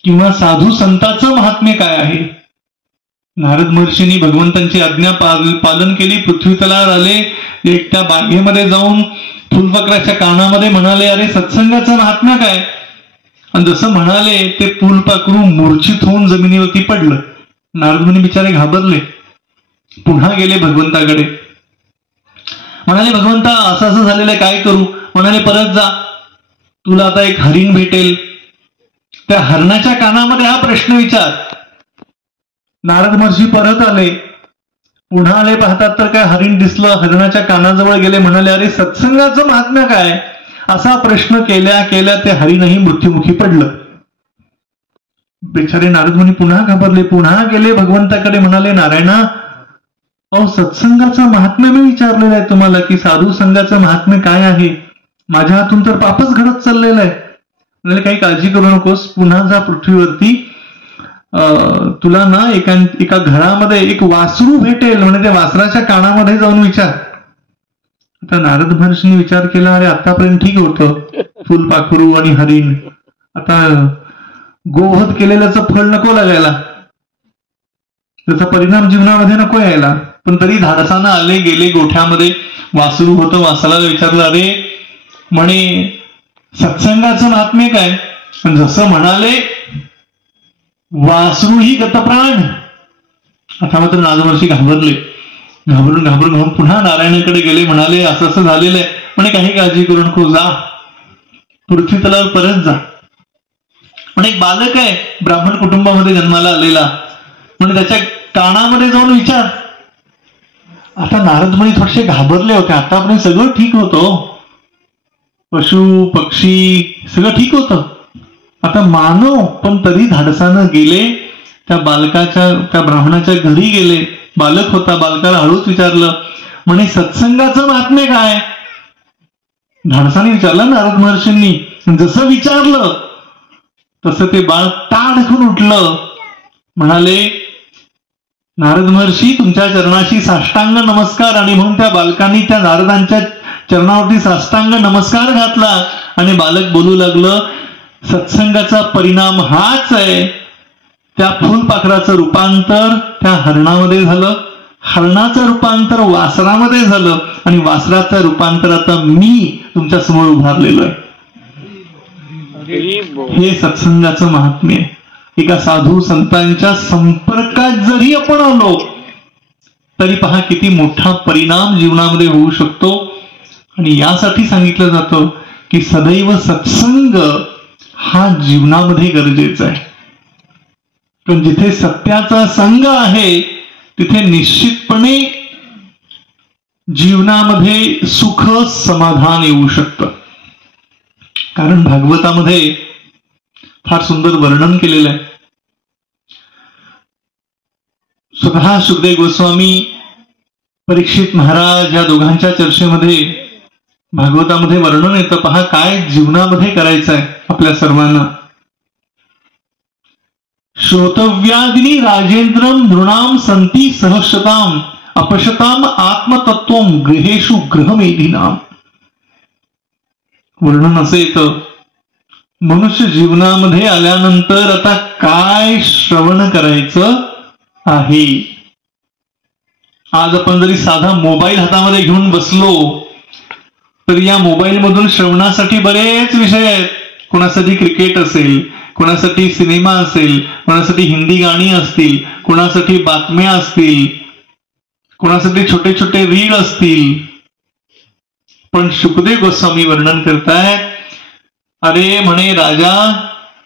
किंवा साधू संतांचं महात्म्य काय आहे? नारद महर्षींनी भगवंतांची आज्ञा पालन केली, पृथ्वी तलावर आले, एक त्या बागेमध्ये जाऊन फुलपाखराच्या कानामध्ये म्हणाले, अरे सत्संगाचं महात्म्य काय? आणि जसं म्हणाले ते फुलपाखरू मूर्छित होऊन जमिनीवरती पडलं. नारद मुनी बिचारे घाबरले, पुन्हा गेले भगवंताकडे, म्हणाले, भगवंता असं असं झालेलं, काय करू? म्हणाले, परत जा, तुला आता एक हरिण भेटेल, त्या हरणाच्या कानामध्ये हा प्रश्न विचार. नारद महर्षी परत आले, पुन्हा आले, पाहतात तर काय हरिण दिसलं, हरणाच्या कानाजवळ गेले, म्हणाले, अरे सत्संगाचं महात्म्य काय? असा प्रश्न केल्या केल्या ते हरिणही मृत्युमुखी पडलं. बेचारे नारद मुनी पुन्हा घाबरले, पुन्हा गेले भगवंताकडे, म्हणाले, नारायणा अहो, सत्संगाचं महात्म्य मी विचारलेलं आहे तुम्हाला, की साधू संघाचं महात्म्य काय आहे. माझ्या हातून तर पापच घडत चाललेलं आहे. म्हणजे काही काळजी करू नकोस, पुन्हा जा पृथ्वीवरती. तुला ना एका घरामध्ये एक वासरू भेटेल, म्हणजे त्या वासराच्या कानामध्ये जाऊन विचार. आता नारद महर्षींनी विचार केला, अरे आतापर्यंत ठीक होतं, फुलपाखरू आणि हरिण, आता गोवध केलेल्याचं फळ नको लागायला, त्याचा परिणाम जीवनामध्ये नको यायला. पण तरी धाडसानं आले, गेले गोठ्यामध्ये. वासरू होतं, वासराला विचारलं, अरे म्हणे सत्संगाचं महात्म्य काय. पण जसं म्हणाले वासरू ही गतप्राण. आता मात्र नारद महर्षी घाबरले. घाबरून पुन्हा नारायणाकडे गेले. म्हणाले असं असं झालेलं आहे. म्हणे काही काळजी करू नको, जा पृथ्वी तलावर परत जा. पण एक बालक आहे, ब्राह्मण कुटुंबामध्ये जन्माला आलेला, म्हणजे त्याच्या कानामध्ये जाऊन विचार. आता नारद मुनी थोडेसे घाबरले होते. आतापर्यंत सगळं ठीक होतं, पशु पक्षी सगळं ठीक होतं, आता मानव. पण तरी धाडसानं गेले, त्या ब्राह्मणाच्या घरी गेले. बालक होता, बालकाला हळूच विचारलं, म्हणे सत्संगाचं महात्म्य काय. धाडसाने विचारलं नारद महर्षींनी. जसं विचारलं तसं ते बाळ ताडकून उठलं. म्हणाले, नारद महर्षी तुमच्या चरणाशी साष्टांग नमस्कार. आणि म्हणून त्या बालकांनी त्या नारदांच्या चरणावरती साष्टांग नमस्कार घातला. आणि बालक बोलू लागलं, सत्संगाचा परिणाम हाच आहे. त्या फुलपाखराचं रूपांतर त्या हरणामध्ये झालं, हरणाचं रूपांतर वासरामध्ये झालं, आणि वासराचं रूपांतर आता मी तुमच्या समोर उभारलेलो आहे. हे सत्संगाचं महात्म्य. एका साधू संतांच्या संपर्कात जरी आपण आलो तरी पहा किती मोठा परिणाम जीवनामध्ये होऊ शकतो. आणि यासाठी सांगितलं जातं की सदैव सत्संग हा जीवनामध्ये गरजेचा आहे. पण जिथे सत्याचा संग आहे तिथे निश्चितपणे जीवनामध्ये सुख समाधान येऊ शकतं. कारण भागवतामध्ये फार सुंदर वर्णन केलेलं आहे. स्वतः सुखदेव गोस्वामी, परीक्षित महाराज या दोघांच्या चर्चेमध्ये भागवतामध्ये वर्णन येतं. पहा काय जीवनामध्ये करायचं आहे आपल्या सर्वांना. श्रोतव्यादिनी राजेंद्रम नृणाम संती सहस्रताम अपशताम आत्मतत्वम गृहेषु गृहमेधिनाम. वर्णन असं येतं, मनुष्य जीवनामध्ये आल्यानंतर आता काय श्रवण करायचं आहे. आज आपण जरी साधा मोबाईल हातामध्ये घेऊन बसलो तर या मोबाईल मधून श्रवणासाठी बरेच विषय आहेत. कोणासाठी क्रिकेट असेल, कोणासाठी सिनेमा असेल, कोणासाठी हिंदी गाणी असतील, कोणासाठी बातम्या असतील, कोणासाठी छोटे छोटे रील असतील. पण सुखदेव गोस्वामी वर्णन करतायत, अरे म्हणे राजा,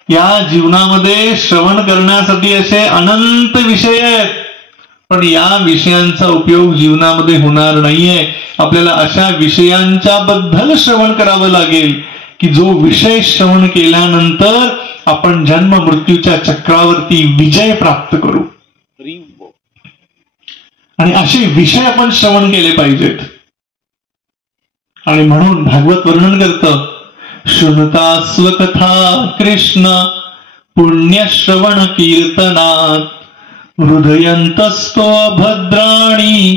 या जीवनामध्ये श्रवण करण्यासाठी असे अनंत विषय आहेत, पण या विषयांचा उपयोग जीवनामध्ये होणार नाहीये. आपल्याला अशा विषयांच्या बद्दल श्रवण करावं लागेल की जो विषय श्रवण केल्यानंतर आपण जन्म मृत्यूच्या चक्रावरती विजय प्राप्त करू. आणि असे विषय आपण श्रवण केले पाहिजेत. आणि म्हणून भागवत वर्णन करतं, शृणुता स्वकथा कृष्ण पुण्यश्रवण कीर्तनात हृदयंतस्तो भद्राणी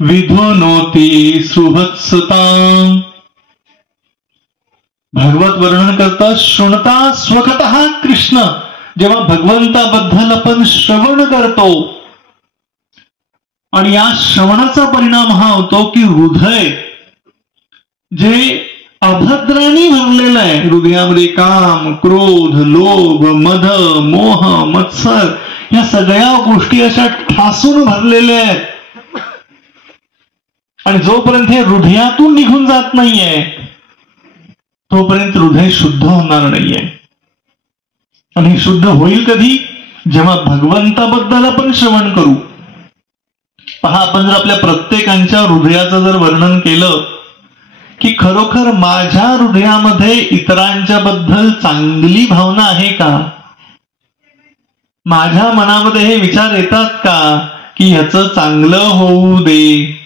विधुनोती सुहत्सतां. भागवत वर्णन करतं, शृणुता स्वकतः कृष्ण. जेव्हा भगवंताबद्दल आपण श्रवण करतो आणि या श्रवणाचा परिणाम हा होतो की हृदय जे अभद्राणी भरलेलं आहे, हृदयामध्ये काम, क्रोध, लोभ, मद, मोह, मत्सर या सगळ्या गोष्टी अशा ठासून भरलेल्या आहेत. आणि जोपर्यंत हे हृदयातून निघून जात नाहीये तोपर्यंत हृदय शुद्ध होणार नाहीये. आणि शुद्ध होईल कधी? जेव्हा भगवंताबद्दल आपण श्रवण करू. पहा, आपण जर आपल्या प्रत्येकांच्या हृदयाचं जर वर्णन केलं की खरोखर माझ्या हृदयामध्ये इतरांच्या बद्दल चांगली भावना आहे का, माझ्या मनामध्ये हे विचार येतात का की ह्याचं चांगलं होऊ दे.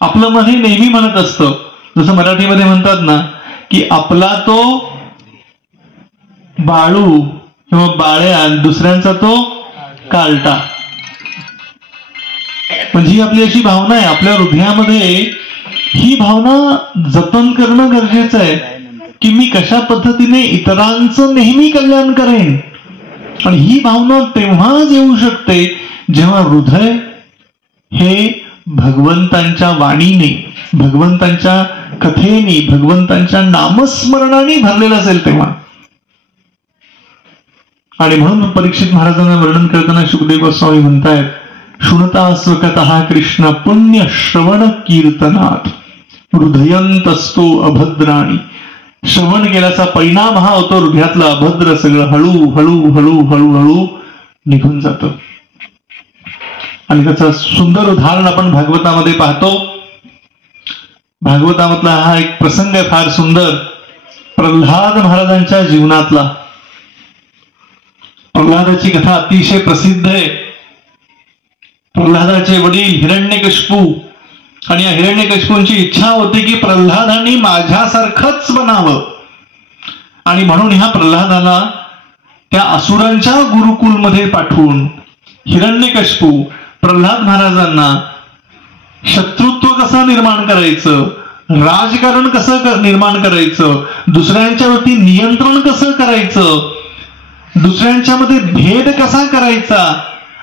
आपलं मन हे नेहमी म्हणत असतं, जसं मराठीमध्ये म्हणतात ना की आपला तो बाळू किंवा बाळ्या, दुसऱ्यांचा तो कार्टा. म्हणजे ही आपली अशी भावना आहे. आपल्या हृदयामध्ये ही भावना जतन करणं गरजेचं आहे की मी कशा पद्धतीने इतरांचं नेहमी कल्याण करेन. आणि ही भावना तेव्हाच येऊ शकते जेव्हा हृदय हे भगवंतांच्या वाणीने, भगवंतांच्या कथेने, भगवंतांच्या नामस्मरणाने भरलेलं असेल तेव्हा. आणि म्हणून परीक्षित महाराजांना वर्णन करताना शुकदेव गोस्वामी म्हणतायत, शृणता स्वकतः कृष्ण पुण्य श्रवण कीर्तनात हृदयंतस्तो अभद्राणी. श्रवण केल्याचा परिणाम हा होतो हृदयातलं अभद्र सगळं हळू निघून जातं. आणि त्याचं सुंदर उदाहरण आपण भागवतामध्ये पाहतो. भागवतामधला हा एक प्रसंग आहे फार सुंदर, प्रल्हाद महाराजांच्या जीवनातला. प्रल्हादाची कथा अतिशय प्रसिद्ध आहे. प्रल्हादाचे वडील हिरण्यकशिपू, आणि या हिरण्यकशिपूंची इच्छा होती की प्रल्हादांनी माझ्यासारखंच बनावं. आणि म्हणून ह्या प्रल्हादाला त्या असुरांच्या गुरुकुलमध्ये पाठवून हिरण्यकशिपू प्रल्हाद महाराजांना शत्रुत्व कसं निर्माण करायचं, राजकारण कसं निर्माण करायचं, दुसऱ्यांच्यावरती नियंत्रण कसं करायचं, दुसऱ्यांच्यामध्ये भेद कसा करायचा,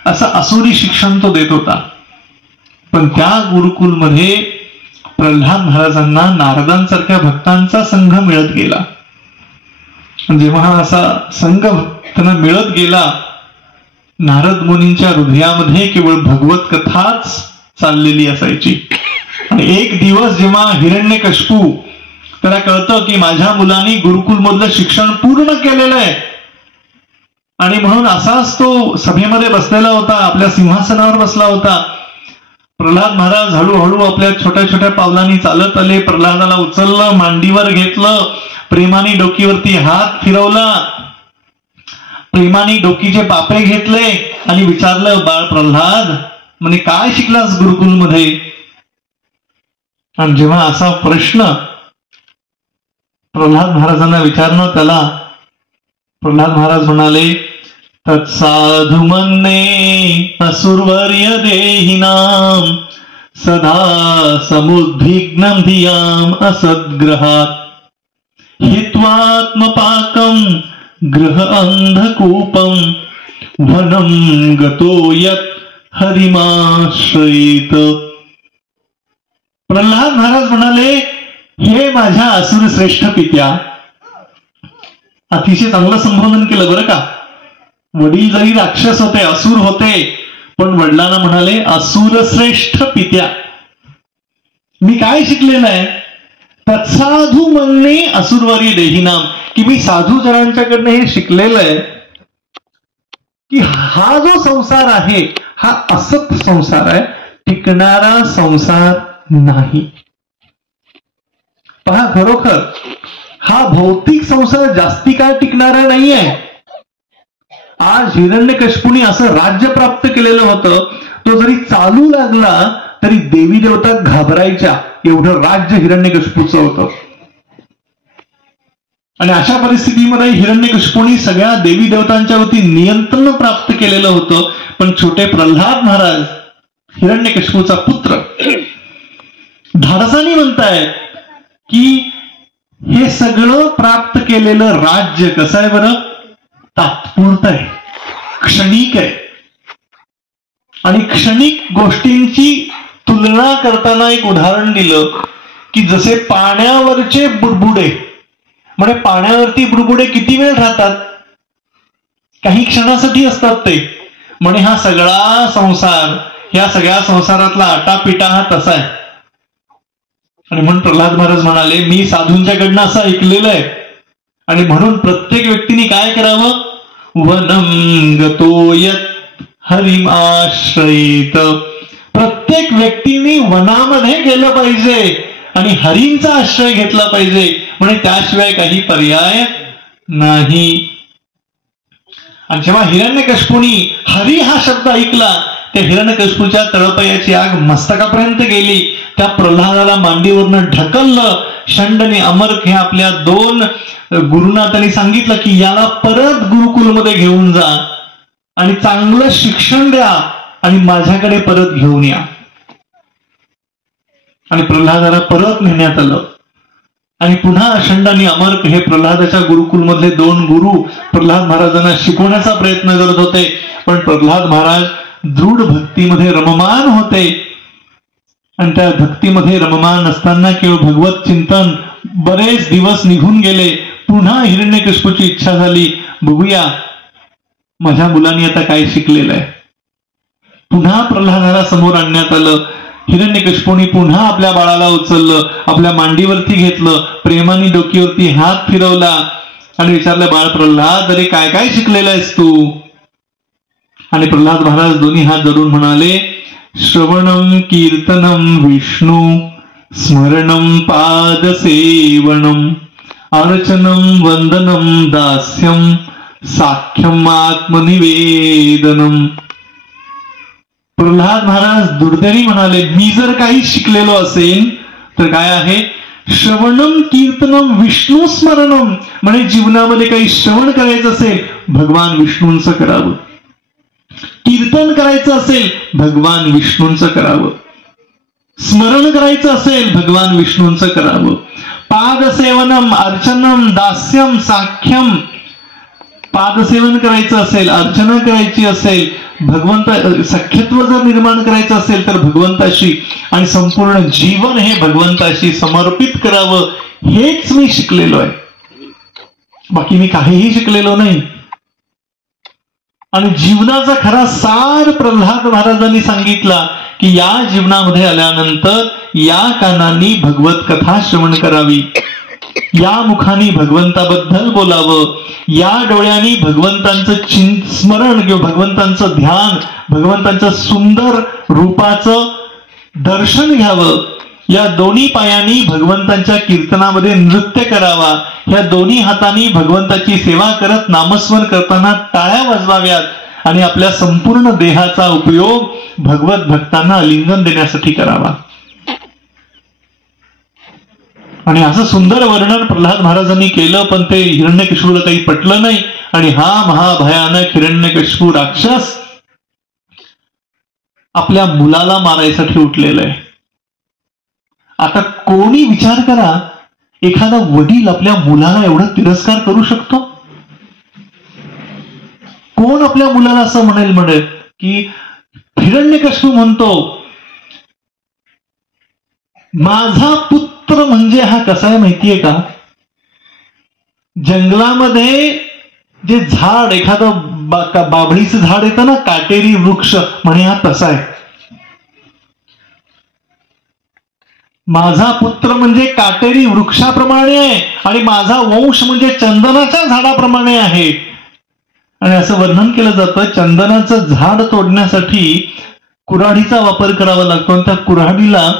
असं असुरी शिक्षण तो देत होता. पण त्या गुरुकुलमध्ये प्रल्हाद महाराजांना नारदांसारख्या भक्तांचा संघ मिळत गेला. जेव्हा असा संघ त्यांना मिळत गेला, नारद मुनींच्या हृदयामध्ये केवळ भगवत कथाच चाललेली असायची. आणि एक दिवस जेव्हा हिरण्यकशिपू त्याला कळतं की माझ्या मुलांनी गुरुकुल मधलं शिक्षण पूर्ण केलेलं आहे, आणि म्हणून असाच तो सभेमध्ये बसलेला होता, आपल्या सिंहासनावर बसला होता. प्रल्हाद महाराज हळूहळू आपल्या छोट्या छोट्या पावलांनी चालत आले. प्रल्हादाला उचललं, मांडीवर घेतलं, प्रेमाने डोकीवरती हात फिरवला, प्रेमाने डोकीचे पापे घेतले आणि विचारलं, बाळ प्रल्हाद, म्हणे काय शिकलास गुरुकुलमध्ये? आणि जेव्हा असा प्रश्न प्रल्हाद महाराजांना विचारणं त्याला, प्रल्हाद महाराज म्हणाले, तत्साधु मन्ये असुरवर्य देहिनाम सदा समुद्विग्नं धियाम असद्ग्रहात् हित्वात्मपाकं गृह अंधकूपं वनं गतो यत् हरिमाश्रयेत. प्रल्हाद महाराज म्हणाले, हे माझ्या असुर श्रेष्ठ पित्या. अतिशय चांगलं संबोधन केलं बरं का. वडील जरी राक्षस होते, असुर होते, पण वडिलांना म्हणाले, असुर श्रेष्ठ पित्या, मी काय शिकलेलं आहे? तत्साधू म्हणणे असुरवरी देहिनाम, की मी साधू जनांच्याकडनं हे शिकलेलं आहे की हा जो संसार आहे हा असत संसार आहे, टिकणारा संसार नाही. पहा, खरोखर हा भौतिक संसार जास्ती काळ टिकणारा नाहीये. आज हिरण्यकशिपूने असं राज्य प्राप्त केलेलं होतं, तो जरी चालू लागला तरी देवी देवता घाबरायच्या, एवढं राज्य हिरण्यकशिपूचं होतं. आणि अशा परिस्थितीमध्ये हिरण्यकशिपूने सगळ्या देवी देवतांच्या वरती नियंत्रण प्राप्त केलेलं होतं. पण छोटे प्रल्हाद महाराज, हिरण्यकशिपूचा पुत्र, धाडसाने म्हणतायत की हे सगळं प्राप्त केलेलं राज्य कसं आहे बरं? तात्पुरतं आहे, क्षणिक आहे. आणि क्षणिक गोष्टींची तुलना करताना एक उदाहरण दिलं की जसे पाण्यावरचे बुडबुडे, म्हणजे पाण्यावरती बुडबुडे किती वेळ राहतात? काही क्षणासाठी असतात ते. म्हणे हा सगळा संसार, या सगळ्या संसारातला आटापिटा हा तसा आहे. आणि म्हणून प्रल्हाद महाराज म्हणाले, मी साधूंच्याकडनं असं ऐकलेलं आहे, आणि म्हणून प्रत्येक व्यक्तीने काय करावं? वनं गतो यत् हरिम आश्रयेत. प्रत्येक व्यक्तीने वनामध्ये गेलं पाहिजे आणि हरींचा आश्रय घेतला पाहिजे, म्हणजे त्याशिवाय काही पर्याय नाही. आणि जेव्हा हिरण्यकश्यपूनी हरी हा शब्द ऐकला, त्या हिरण्यकश्यपूच्या तळपायाची आग मस्तकापर्यंत गेली. त्या प्रल्हादाला मांडीवरनं ढकललं. षंडने अमर्क हे आपल्या 2 गुरुंना त्यांनी सांगितलं की याला परत गुरुकुलमध्ये घेऊन जा आणि चांगलं शिक्षण द्या आणि माझ्याकडे परत घेऊन या. आणि प्रल्हादाला परत नेण्यात आलं. आणि पुन्हा षंड आणि अमर्क हे प्रल्हादाच्या गुरुकुलमधले 2 गुरु प्रल्हाद महाराजांना शिकवण्याचा प्रयत्न करत होते. पण प्रल्हाद महाराज दृढ भक्तीमध्ये रममान होते. आणि त्या भक्तीमध्ये रममान असताना केवळ भगवत चिंतन. बरेच दिवस निघून गेले. पुन्हा हिरण्यकश्यपूची इच्छा झाली, बघूया माझ्या मुलांनी आता काय शिकलेलं आहे. पुन्हा प्रल्हादाला समोर आणण्यात आलं. हिरण्यकश्यपूने पुन्हा आपल्या बाळाला उचललं, आपल्या मांडीवरती घेतलं, प्रेमाने डोकीवरती हात फिरवला आणि विचारलं, बाळ प्रल्हाद, अरे काय काय शिकलेला आहेस तू? आणि प्रल्हाद महाराज दोन्ही हात जोडून म्हणाले, श्रवणम कीर्तनम विष्णू स्मरणम पादसेवनम अर्चनम वंदनम दास्यम साख्यम आत्मनिवेदनम. प्रल्हाद महाराज दुर्दैवी म्हणाले, मी जर काही शिकलेलो असेल तर काय आहे? श्रवणम कीर्तनम विष्णू स्मरणम. म्हणजे जीवनामध्ये काही श्रवण करायचं असेल भगवान विष्णूंचं करावं, कीर्तन करायचं असेल भगवान विष्णूंचं करावं, स्मरण करायचं असेल भगवान विष्णूंचं करावं. पादसेवनम अर्चनम दास्यम साख्यम. पादसेवन करायचं असेल, अर्चना करायची असेल, भगवंत सख्यत्व जर निर्माण करायचं असेल तर भगवंताशी, आणि संपूर्ण जीवन हे भगवंताशी समर्पित करावं, हेच मी शिकलेलो आहे. बाकी मी काहीही शिकलेलो नाही. आणि जीवनाचा खरा सार प्रल्हाद महाराजांनी सांगितला की या जीवनामध्ये आल्यानंतर या कानांनी भगवत कथा श्रवण करावी, या मुखाने भगवंताबद्दल बोलावं, या डोळ्यांनी भगवंतांचं स्मरण किंवा भगवंतांचं ध्यान, भगवंतांचं सुंदर रूपाचं दर्शन घ्यावं, या दोन्ही पायांनी भगवंतांच्या कीर्तनामध्ये नृत्य करावा, ह्या दोन्ही हातांनी भगवंताची सेवा करत नामस्मरण करताना टाळ्या वाजवाव्यात आणि आपल्या संपूर्ण देहाचा उपयोग भगवत भक्तांना आलिंगन देण्यासाठी करावा. आणि असं सुंदर वर्णन प्रल्हाद महाराजांनी केलं, पण ते हिरण्यकश्यपूला काही पटलं नाही. आणि हा महाभयानक हिरण्यकश्यपू राक्षस आपल्या मुलाला मारायसाठी उठलेला आहे. आता कोणी विचार करा, एखादा वडील आपल्या मुलाला एवढा तिरस्कार करू शकतो? कोण आपल्या मुलाला असं म्हणेल की हिरण्यकश्यपू म्हणतो माझा पुत्र म्हणजे हा कसा आहे माहितीये का? जंगलामध्ये जे झाड, एखादं बाभळीचं झाड येतं ना, काटेरी वृक्ष, म्हणे हा तसा आहे. माझा पुत्र म्हणजे काटेरी वृक्षाप्रमाणे आहे आणि माझा वंश म्हणजे चंदनाच्या झाडाप्रमाणे आहे. आणि असं वर्णन केलं जातं, चंदनाचं झाड तोडण्यासाठी कुऱ्हाडीचा वापर करावा लागतो आणि त्या कुऱ्हाडीला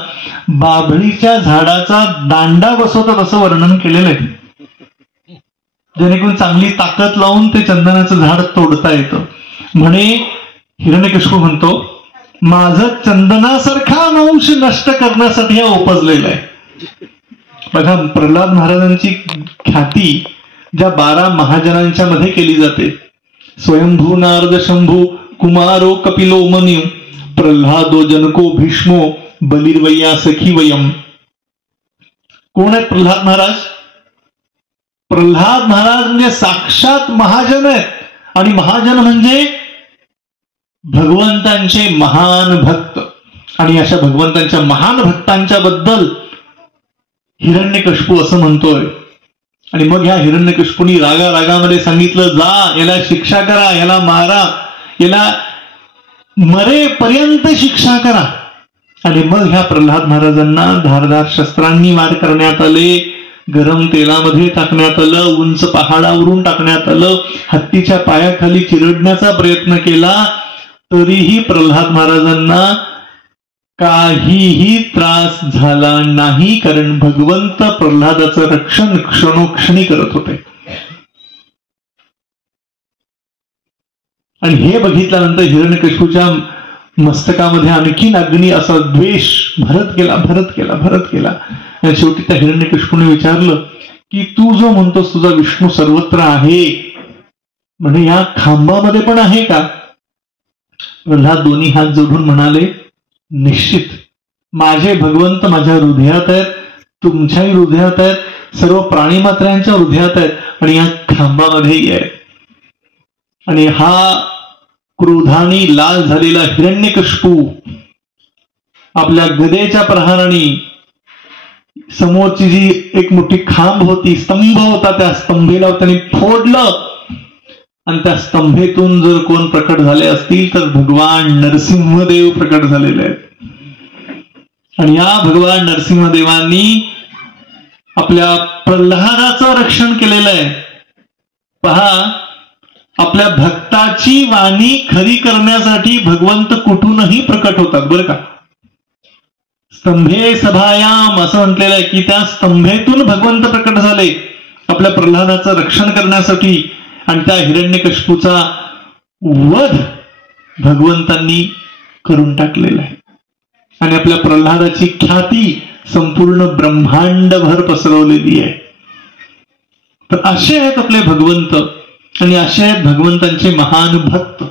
बाभळीच्या झाडाचा दांडा बसवतात असं वर्णन केलेलं आहे, जेणेकरून चांगली ताकद लावून ते चंदनाचं झाड तोडता येतं. म्हणे हिरण्यकश्यपू म्हणतो माझं चंदनासारखा वंश नष्ट करण्यासाठी हा उपजलेला आहे. बघा, प्रल्हाद महाराजांची ख्याती ज्या 12 महाजनांच्या मध्ये केली जाते, स्वयंभू नारद शंभू कुमारो कपिलो मन्यू प्रल्हादो जनको भीष्मो बलिर्वय्या सखी वयम. कोण आहेत प्रल्हाद महाराज? प्रल्हाद महाराज म्हणजे साक्षात महाजन आहेत. आणि महाजन म्हणजे भगवंतांचे महान भक्त. आणि अशा भगवंतांच्या महान भक्तांच्या बद्दल हिरण्यकश्यपू असं म्हणतोय. आणि मग ह्या हिरण्यकश्यपूनी रागामध्ये सांगितलं, जा याला शिक्षा करा, याला मारा, याला मरेपर्यंत शिक्षा करा. आणि मग ह्या प्रल्हाद महाराजांना धारदार शस्त्रांनी वार करण्यात आले, गरम तेलामध्ये टाकण्यात आलं, उंच पहाडावरून टाकण्यात आलं, हत्तीच्या पायाखाली चिरडण्याचा प्रयत्न केला, तरीही प्रल्हाद महाराजांना काहीही त्रास झाला नाही, कारण भगवंत प्रल्हादाचं रक्षण क्षणोक्षणी करत होते. आणि हे बघितल्यानंतर हिरण्यकशिपूच्या मस्तकामध्ये आणखीन अग्नी असा द्वेष भरत गेला. आणि शेवटी त्या हिरण्यकशिपूने विचारलं की तू जो म्हणतोस तुझा विष्णू सर्वत्र आहे, म्हणजे या खांबामध्ये पण आहे का? प्रल्हाद दोन्ही हात जोडून म्हणाले, निश्चित माझे भगवंत माझ्या हृदयात आहेत, तुमच्याही हृदयात आहेत, सर्व प्राणीमात्रांच्या हृदयात आहेत आणि या खांबामध्येही आहेत. आणि हा क्रोधाने लाल झालेला हिरण्यकशिपू आपल्या गदेच्या प्रहाराने समोरची जी एक मोठी खांब होती, स्तंभ होता, त्या स्तंभेला त्याने फोडलं. आणि त्या स्तंभेतून जर कोण प्रकट झाले असतील तर भगवान नरसिंहदेव प्रकट झालेले आहेत. आणि या भगवान नरसिंहदेवांनी आपल्या प्रल्हादाचं रक्षण केलेलं आहे. पहा, आपल्या भक्ताची वाणी खरी करण्यासाठी भगवंत कुठूनही प्रकट होतात बरं का. स्तंभे सभायाम असं म्हटलेलं आहे की त्या स्तंभेतून भगवंत प्रकट झाले आपल्या प्रल्हादाचं रक्षण करण्यासाठी. आणि त्या हिरण्यकशिपूचा वध भगवंतांनी करून टाकलेला आहे. आणि आपल्या प्रल्हादाची ख्याती संपूर्ण ब्रह्मांडभर पसरवलेली आहे. तर असे आहेत आपले भगवंत आणि असे आहेत भगवंतांचे महान भक्त.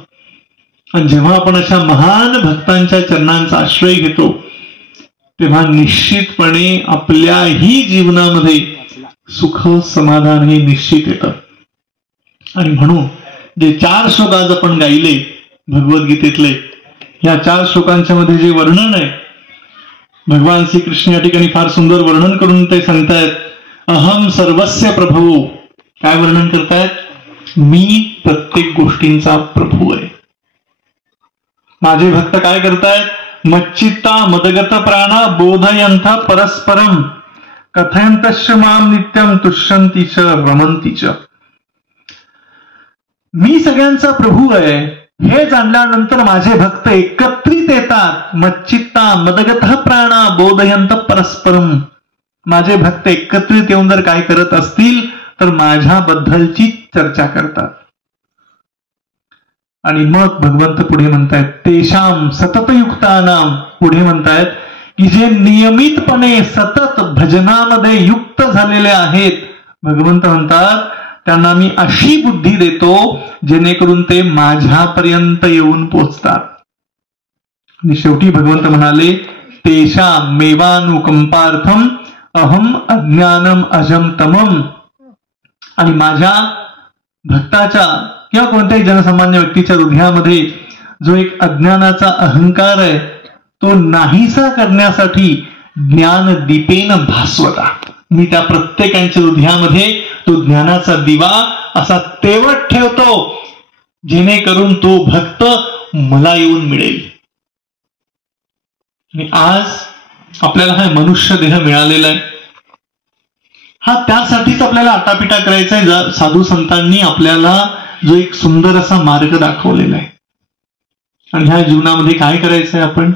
आणि जेव्हा आपण अशा महान भक्तांच्या चरणांचा आश्रय घेतो तेव्हा निश्चितपणे आपल्याही जीवनामध्ये सुख समाधान हे निश्चित येतं. आणि म्हणून जे 4 श्लोक आज आपण गायले भगवद्गीतेतले, या 4 श्लोकांच्या मध्ये जे वर्णन आहे, भगवान श्रीकृष्ण या ठिकाणी फार सुंदर वर्णन करून ते सांगतायत, अहम सर्वस्य प्रभू. काय वर्णन करतायत? मी प्रत्येक गोष्टींचा प्रभू आहे. माझे भक्त काय करतायत? मच्चित्ता मदगत प्राणा बोधयंथ परस्परम कथयंतश्च माम नित्यम तुष्यन्ति च रमन्ति च. मी सगळ्यांचा प्रभू आहे हे जाणल्यानंतर माझे भक्त एकत्रित येतात. मच्चित्ता मदगत प्राणा बोधयंत परस्परम. माझे भक्त एकत्रित येऊन जर काय करत असतील तर माझ्याबद्दलची चर्चा करतात. आणि मग भगवंत पुढे म्हणतायत, तेषाम सततयुक्तानाम. पुढे म्हणतायत की जे नियमितपणे सतत भजनामध्ये युक्त झालेले आहेत, भगवंत म्हणतात त्यांना मी अशी बुद्धी देतो जेणेकरून ते माझ्यापर्यंत येऊन पोचतात. आणि शेवटी भगवंत म्हणाले, तेषाम मेवानुकंपार्थम अहम अज्ञानम अजम तमम. आणि माझ्या भक्ताच्या किंवा कोणत्याही जनसामान्य व्यक्तीच्या हृदयामध्ये जो एक अज्ञानाचा अहंकार आहे तो नाहीसा करण्यासाठी ज्ञान दीपेन भास्वता. मी त्या प्रत्येकाच्या हृदयामध्ये तो ज्ञानाचा दिवा असा तेवत ठेवतो जेणेकरून तो भक्त मला येऊन मिळेल. आणि आज आपल्याला हा मनुष्य देह मिळालेला आहे, हा त्यासाठीच आपल्याला आटापिटा करायचा आहे. साधू संतांनी आपल्याला जो एक सुंदर असा मार्ग दाखवलेला आहे. आणि ह्या जीवनामध्ये काय करायचं आहे? आपण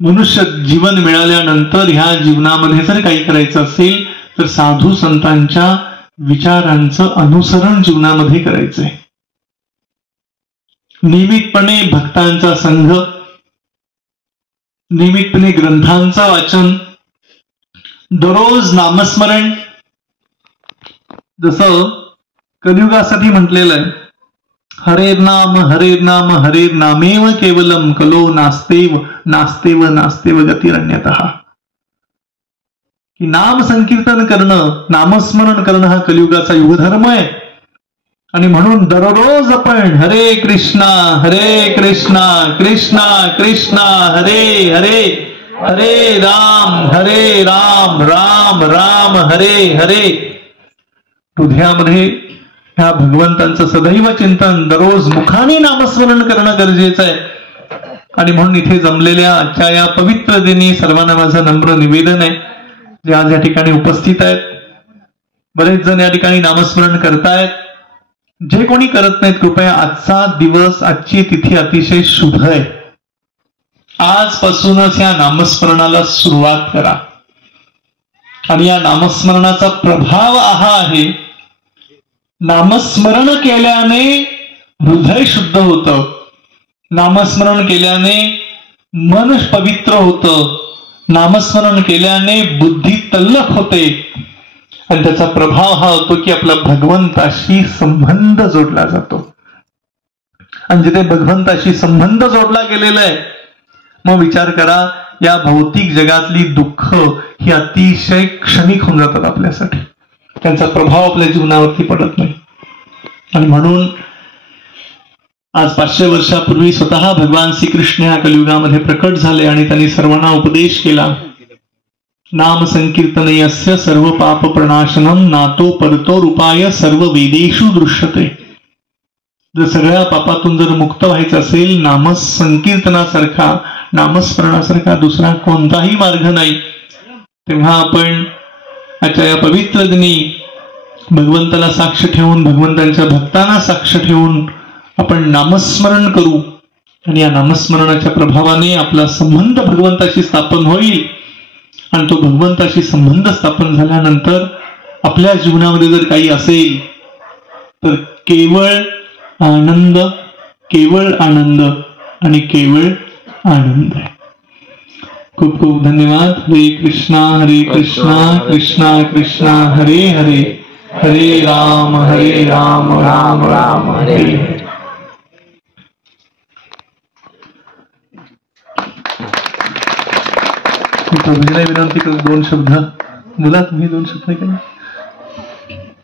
मनुष्य जीवन मिळाल्यानंतर ह्या जीवनामध्ये जर काही करायचं असेल तर साधू संतांच्या विचारांचं अनुसरण जीवनामध्ये करायचंय. नियमितपणे भक्तांचा संघ, नियमितपणे ग्रंथांचं वाचन, दररोज नामस्मरण. जसं कलियुगासाठी म्हटलेलं आहे, हरेर नाम हरेर नाम हरेर नामेव केवलम कलो नास्तेव नास्तेव नास्तेव गतिरन्यतः. की नाम संकीर्तन करणं, नामस्मरण करणं हा कलियुगाचा युगधर्म आहे. आणि म्हणून दररोज आपण हरे कृष्णा कृष्णा कृष्णा हरे हरे हरे राम राम राम हरे हरे. हृदयामध्ये ह्या भगवंतांचं सदैव चिंतन, दररोज मुखाने नामस्मरण करणं गरजेचं आहे. आणि म्हणून इथे जमलेल्या आजच्या या पवित्र दिनी सर्वांना माझं नम्र निवेदन आहे, जे आज या ठिकाणी उपस्थित आहेत. बरेच जण या ठिकाणी नामस्मरण करतायत. जे कोणी करत नाहीत, कृपया आजचा दिवस, आजची तिथी अतिशय शुभ आहे. आजपासूनच या नामस्मरणाला सुरुवात करा. आणि या नामस्मरणाचा प्रभाव हा आहे, नामस्मरण केल्याने हृदय शुद्ध होतं, नामस्मरण केल्याने मन पवित्र होतं, नामस्मरण केल्याने बुद्धी तल्लख होते आणि त्याचा प्रभाव हा होतो की आपला भगवंताशी संबंध जोडला जातो. आणि जिथे भगवंताशी संबंध जोडला गेलेला आहे, मग विचार करा, या भौतिक जगातली दुःख ही अतिशय क्षणिक होऊन जातात आपल्यासाठी, त्यांचा प्रभाव आपल्या जीवनावरती पडत नाही. आणि म्हणून आज 500 वर्षापूर्वी स्वतः भगवान श्रीकृष्ण या कलियुगामध्ये प्रकट झाले आणि त्यांनी सर्वांना उपदेश केला. नाम संकीर्तनयस्य सर्व पाप प्रणाशनम नातो परतो रूपाय सर्व वेदेषु दृश्यते. जर सगळ्या पापातून जर मुक्त व्हायचं असेल, नामसंकीर्तनासारखा, नामस्मरणासारखा दुसरा कोणताही मार्ग नाही. तेव्हा आपण आजच्या या पवित्र दिनी भगवंताला साक्ष ठेवून, भगवंतांच्या भक्तांना साक्ष ठेवून आपण नामस्मरण करू. आणि या नामस्मरणाच्या प्रभावाने आपला संबंध भगवंताशी स्थापन होईल. आणि तो भगवंताशी संबंध स्थापन झाल्यानंतर आपल्या जीवनामध्ये जर काही असेल तर केवळ आनंद, केवळ आनंद आणि केवळ आनंद आहे. खूप खूप धन्यवाद. हरे कृष्णा कृष्णा कृष्णा हरे हरे, हरे राम राम राम हरे हरे. विनंती करू, 2 शब्द बोला तुम्ही, 2 शब्द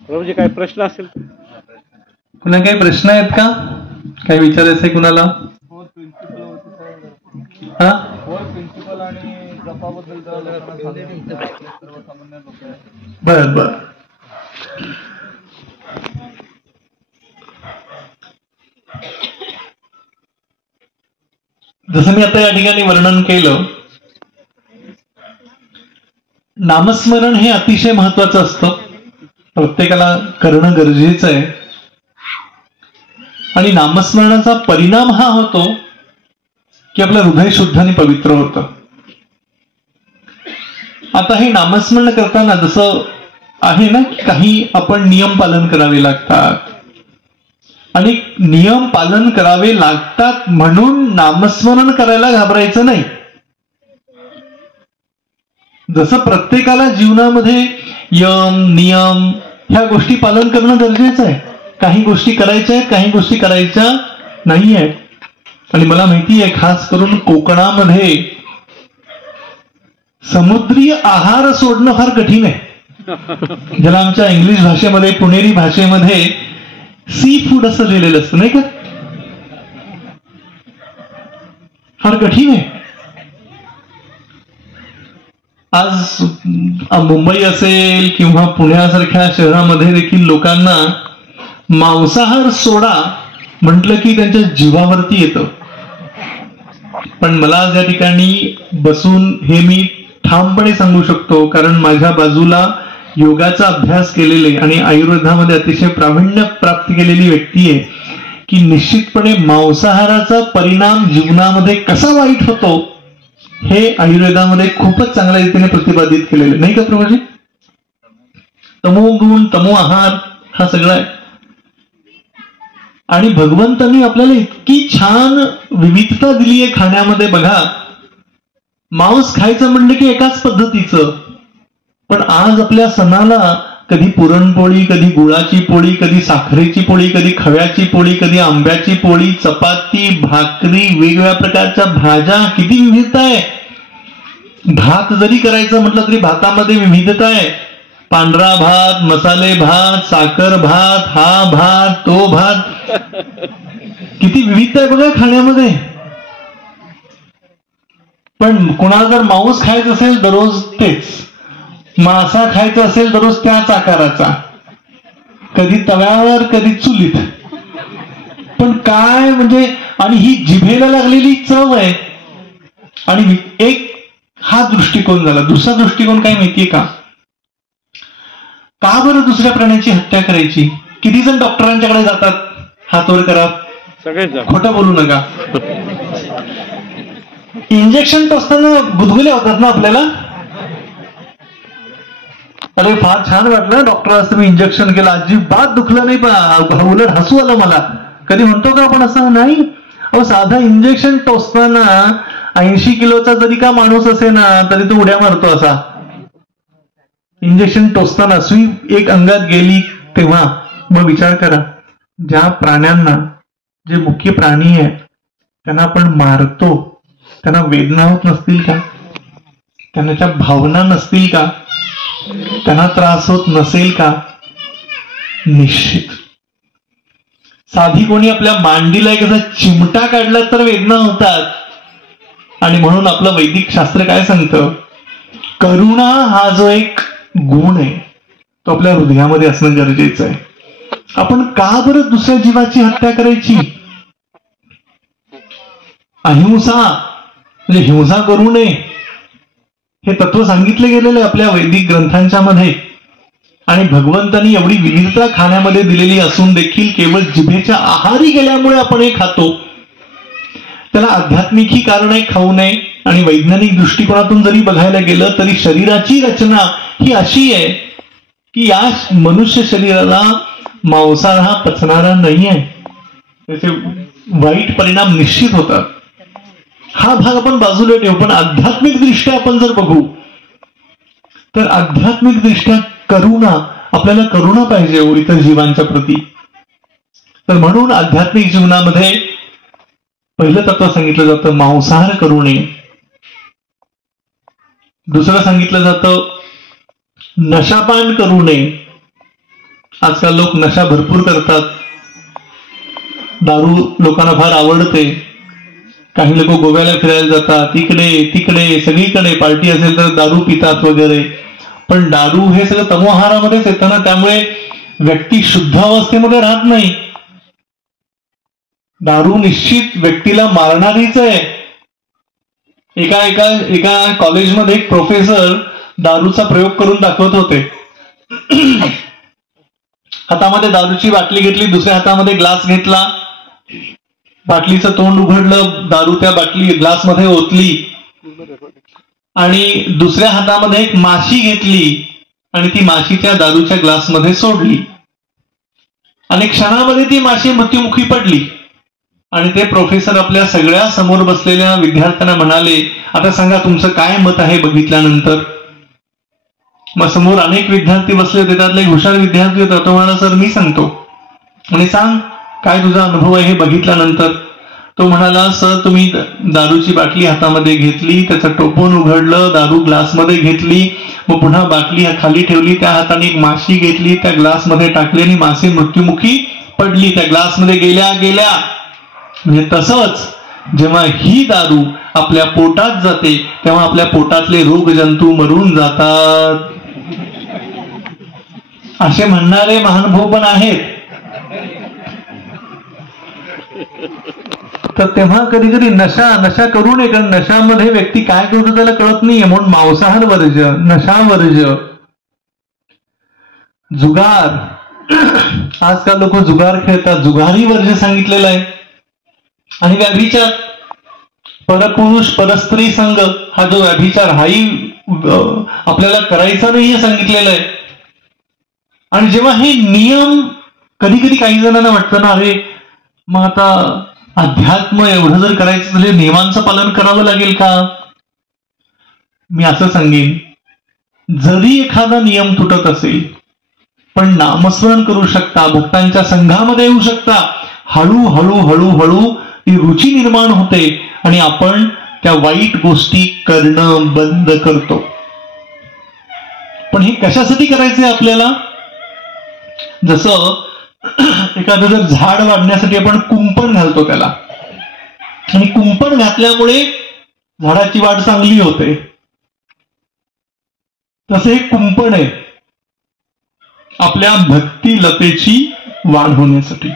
प्रभूजी. काय प्रश्न असेल, कुणा काही प्रश्न आहेत का, काय विचारायचंय कुणाला? बर बर. जसं मी आता या ठिकाणी वर्णन केलं, नामस्मरण हे अतिशय महत्वाचं असतं, प्रत्येकाला करणं गरजेचं आहे. आणि नामस्मरणाचा परिणाम हा होतो की आपलं हृदय शुद्ध आणि पवित्र होतं. आता हे नामस्मरण करताना जसं आहे ना की काही आपण नियम पालन करावे लागतात, आणि नियम पालन करावे लागतात म्हणून नामस्मरण करायला घाबरायचं नाही. जसं प्रत्येकाला जीवनामध्ये यम नियम ह्या गोष्टी पालन करणं गरजेचं आहे. काही गोष्टी करायच्या आहेत, काही गोष्टी करायच्या नाही आहेत. आणि मला माहिती आहे, खास करून कोकणामध्ये समुद्री आहार सोडणं फार कठीण आहे. ज्याला आमच्या इंग्लिश भाषेमध्ये, पुणेरी भाषेमध्ये सी फूड असं लिहिलेलं असतं नाही का, फार कठीण आहे. आज मुंबई असेल किंवा पुण्यासारख्या शहरामध्ये देखील लोकांना मांसाहार सोडा म्हटलं की त्यांच्या जीवावरती येतं. पण मला आज या ठिकाणी बसून हे मी ठामपणे सांगू शकतो, कारण माझ्या बाजूला योगाचा अभ्यास केलेले आणि आयुर्वेदामध्ये अतिशय प्रावीण्य प्राप्त केलेली व्यक्ती आहे की निश्चितपणे मांसाहाराचा परिणाम जीवनामध्ये कसा वाईट होतो हे आयुर्वेदामध्ये खूपच चांगल्या रीतीने प्रतिपादित केलेले नाही का प्रभूजी? तमोगुण, तमो आहार हा सगळा आहे. आणि भगवंतांनी आपल्याला इतकी छान विविधता दिली आहे खाण्यामध्ये. बघा, मांस खायचं म्हणलं की एकाच पद्धतीचं, पण आज आपल्या सणाला कधी पुरणपोळी, कधी गुळाची पोळी, कधी साखरेची पोळी, कधी खव्याची पोळी, कधी आंब्याची पोळी, चपाती, भाकरी, वेगवेगळ्या प्रकारच्या भाज्या, किती विविधता आहे. भात जरी करायचं म्हटलं तरी भातामध्ये विविधता आहे. पांढरा भात, मसाले भात, साखर भात, हा भात, तो भात, किती विविधता आहे बघा खाण्यामध्ये. पण कोणाला जर मांस खायचं असेल दररोज तेच, मासा खायचा असेल दररोज त्याच आकाराचा, कधी तव्यावर कधी चुलीत. पण काय म्हणजे, आणि ही जिभेला लागलेली चव आहे. आणि एक हा दृष्टिकोन झाला. दुसरा दृष्टिकोन काय माहितीये का बरं दुसऱ्या प्राण्याची हत्या करायची? किती जण डॉक्टरांच्याकडे जातात, हात वर करा, खोटं बोलू नका. इंजेक्शन टोचताना गुदगुले होतात ना आपल्याला. अरे फार छान वाटलं डॉक्टर असं मी इंजेक्शन केलं, अजिबात दुखलं नाही, पण उलट हसू आलं मला. कधी म्हणतो का आपण असं? नाही. अहो, साधं इंजेक्शन टोचताना 80 किलोचा जरी का माणूस असे ना तरी तो उड्या मारतो असा. इंजेक्शन टोचताना सुई एक अंगात गेली तेव्हा. मग विचार करा, ज्या प्राण्यांना, जे मुख्य प्राणी आहे त्यांना आपण मारतो, त्यांना वेदना होत नसतील का? त्यांना त्या भावना नसतील का? त्यांना त्रास होत नसेल का? निश्चित. साधी कोणी आपल्या मांडीला एक असा चिमटा काढला तर वेदना होतात. आणि म्हणून आपलं वैदिक शास्त्र काय सांगतं? करुणा हा जो एक गुण आहे तो आपल्या हृदयामध्ये असणं गरजेचं आहे. आपण का बरं दुसऱ्या जीवाची हत्या करायची? अहिंसा म्हणजे हिंसा करू नये हे तत्व सांगितले गेलेलं आहे आपल्या वैदिक ग्रंथांच्या मध्ये. आणि भगवंतांनी एवढी विविधता खाण्यामध्ये दिलेली असून देखील केवळ जिभेच्या आहारी गेल्यामुळे आपण हे खातो. त्याला आध्यात्मिक ही कारण आहे खाऊ नये. आणि वैज्ञानिक दृष्टिकोनातून जरी बघायला गेलं तरी शरीराची रचना ही अशी आहे की या मनुष्य शरीराला मांसाहार हा पचणारा नाही आहे. त्याचे वाईट परिणाम निश्चित होतात. हा भाग आपण बाजूला ठेवू. पण आध्यात्मिक दृष्ट्या आपण जर बघू तर आध्यात्मिक दृष्ट्या करुणा, आपल्याला करुणा पाहिजे हो इतर जीवांच्या प्रती. तर म्हणून आध्यात्मिक जीवनामध्ये पहिलं तत्व सांगितलं जातं मांसाहार करू नये. दुसरं सांगितलं जातं नशापान करू नये. आजकाल लोक नशा भरपूर करतात. दारू लोकांना फार आवडते. काही लोक गोव्याला फिरायला जातात, इकडे तिकडे सगळीकडे पार्टी असेल तर दारू पितात वगैरे. पण दारू हे सगळं तमोहारामध्येच येतं ना, त्यामुळे व्यक्ती शुद्ध अवस्थेमध्ये राहत नाही. दारू निश्चित व्यक्तीला मारणारीच आहे. एका कॉलेजमध्ये एक प्रोफेसर दारूचा प्रयोग करून दाखवत होते. हातामध्ये दारूची बाटली घेतली, दुसऱ्या हातामध्ये ग्लास घेतला, बाटलीचं तोंड उघडलं, दारू त्या बाटली ग्लासमध्ये ओतली आणि दुसऱ्या हातामध्ये एक माशी घेतली आणि ती माशी त्या दारूच्या ग्लासमध्ये सोडली. आणि क्षणामध्ये ती माशी मृत्युमुखी पडली. आणि ते प्रोफेसर आपल्या सगळ्या समोर बसलेल्या विद्यार्थ्यांना म्हणाले, आता सांगा तुमचं काय मत आहे बघितल्यानंतर. मग समोर अनेक विद्यार्थी बसले होते, त्यातला एक हुशार विद्यार्थी होता. तो म्हणाला, सर मी सांगतो. आणि सांग काय तुझा अनुभव आहे हे बघितल्यानंतर. तो म्हणाला, सर तुम्ही दारूची बाटली हातामध्ये घेतली, त्याचं टोपण उघडलं, दारू ग्लासमध्ये घेतली, मग पुन्हा बाटली खाली ठेवली, त्या हाताने एक माशी घेतली, त्या ग्लासमध्ये टाकली आणि माशी मृत्युमुखी पडली, त्या ग्लासमध्ये गेल्या. म्हणजे तसंच जेव्हा ही दारू आपल्या पोटात जाते तेव्हा आपल्या पोटातले रोगजंतू मरून जातात. असे म्हणणारे महानुभव पण आहेत. तर तेव्हा कधी कधी नशा करू नये, कारण नशामध्ये व्यक्ती काय करतो त्याला कळत नाहीये. म्हणून मांसाहार वर्ज्य, नशा वर्ज्य, जुगार. आजकाल लोक जुगार खेळतात, जुगारी वर्ज्य सांगितलेलं आहे. आणि व्याभिचार, परपुरुष परस्त्री संघ हा जो व्याभिचार हाही आपल्याला करायचा नाही सांगितलेलं आहे. आणि जेव्हा हे नियम कधी कधी काही जणांना वाटतं ना, अरे मग आता अध्यात्म एवढं जर करायचं तर नियमांचं पालन करावं लागेल का? मी असं सांगेन, जरी एखादा नियम तुटत असेल पण नामस्मरण करू शकता, भक्तांच्या संघामध्ये येऊ शकता, हळूहळू ती रुची निर्माण होते आणि आपण त्या वाईट गोष्टी करणं बंद करतो. पण हे कशासाठी करायचंय आपल्याला? जसं एखादं जर झाड वाढण्यासाठी आपण कुंपण घालतो त्याला, आणि कुंपण घातल्यामुळे झाडाची वाढ चांगली होते, तसं हे कुंपण आहे आपल्या भक्ती लतेची वाढ होण्यासाठी.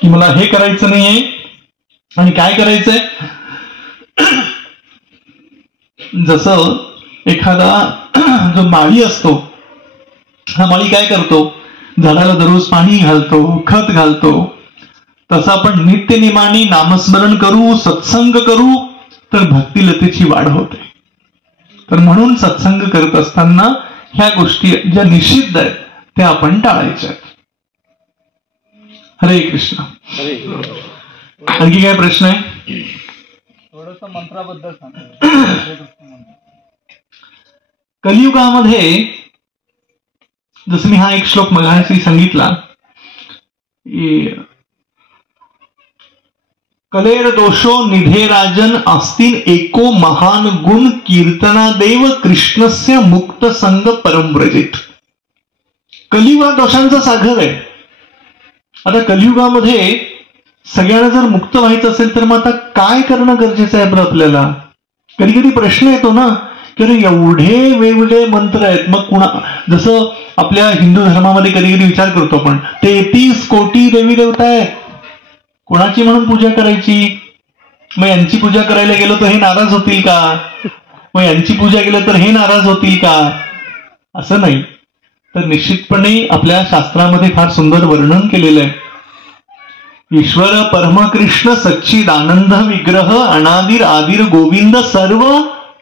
की मला हे करायचं नाहीये आणि काय करायचंय. जसं एखादा जो माळी असतो, हा माळी काय करतो, झाडाला दररोज पाणी घालतो, खत घालतो. तसं आपण नित्यनियमाने नामस्मरण करू, सत्संग करू तर भक्तिलतेची वाढ होते. तर म्हणून सत्संग करत असताना ह्या गोष्टी ज्या निषिद्ध आहेत त्या आपण टाळायच्या. हरे कृष्ण. आणखी काय प्रश्न आहे? थोडस मंत्राबद्दल सांगा. कलियुगामध्ये जसं मी हा एक श्लोक मगाशी सांगितला, कलेर दोषो निधे राजन असतील एको महान गुण कीर्तनादेव कृष्णस्य मुक्त संग परमव्रजित. कलियुग हा दोषांचा सागर आहे. आता कलियुगामध्ये सगळ्यांना जर मुक्त व्हायचं असेल तर मग आता काय करणं गरजेचं आहे बरं आपल्याला? कधी कधी प्रश्न येतो ना की अरे एवढे वेगवेगळे मंत्र आहेत, मग कुणा, जसं आपल्या हिंदू धर्मामध्ये कधी कधी विचार करतो आपण 33 कोटी देवी देवता आहेत, कोणाची म्हणून पूजा करायची? मग यांची पूजा करायला गेलो तर हे नाराज होतील का? मग यांची पूजा केलं तर हे नाराज होतील का? असं नाही. तर निश्चितपणे आपल्या शास्त्रामध्ये फार सुंदर वर्णन केलेलं आहे. ईश्वर परमकृष्ण सच्चिदानंद विग्रह अनादिर आदिर गोविंद सर्व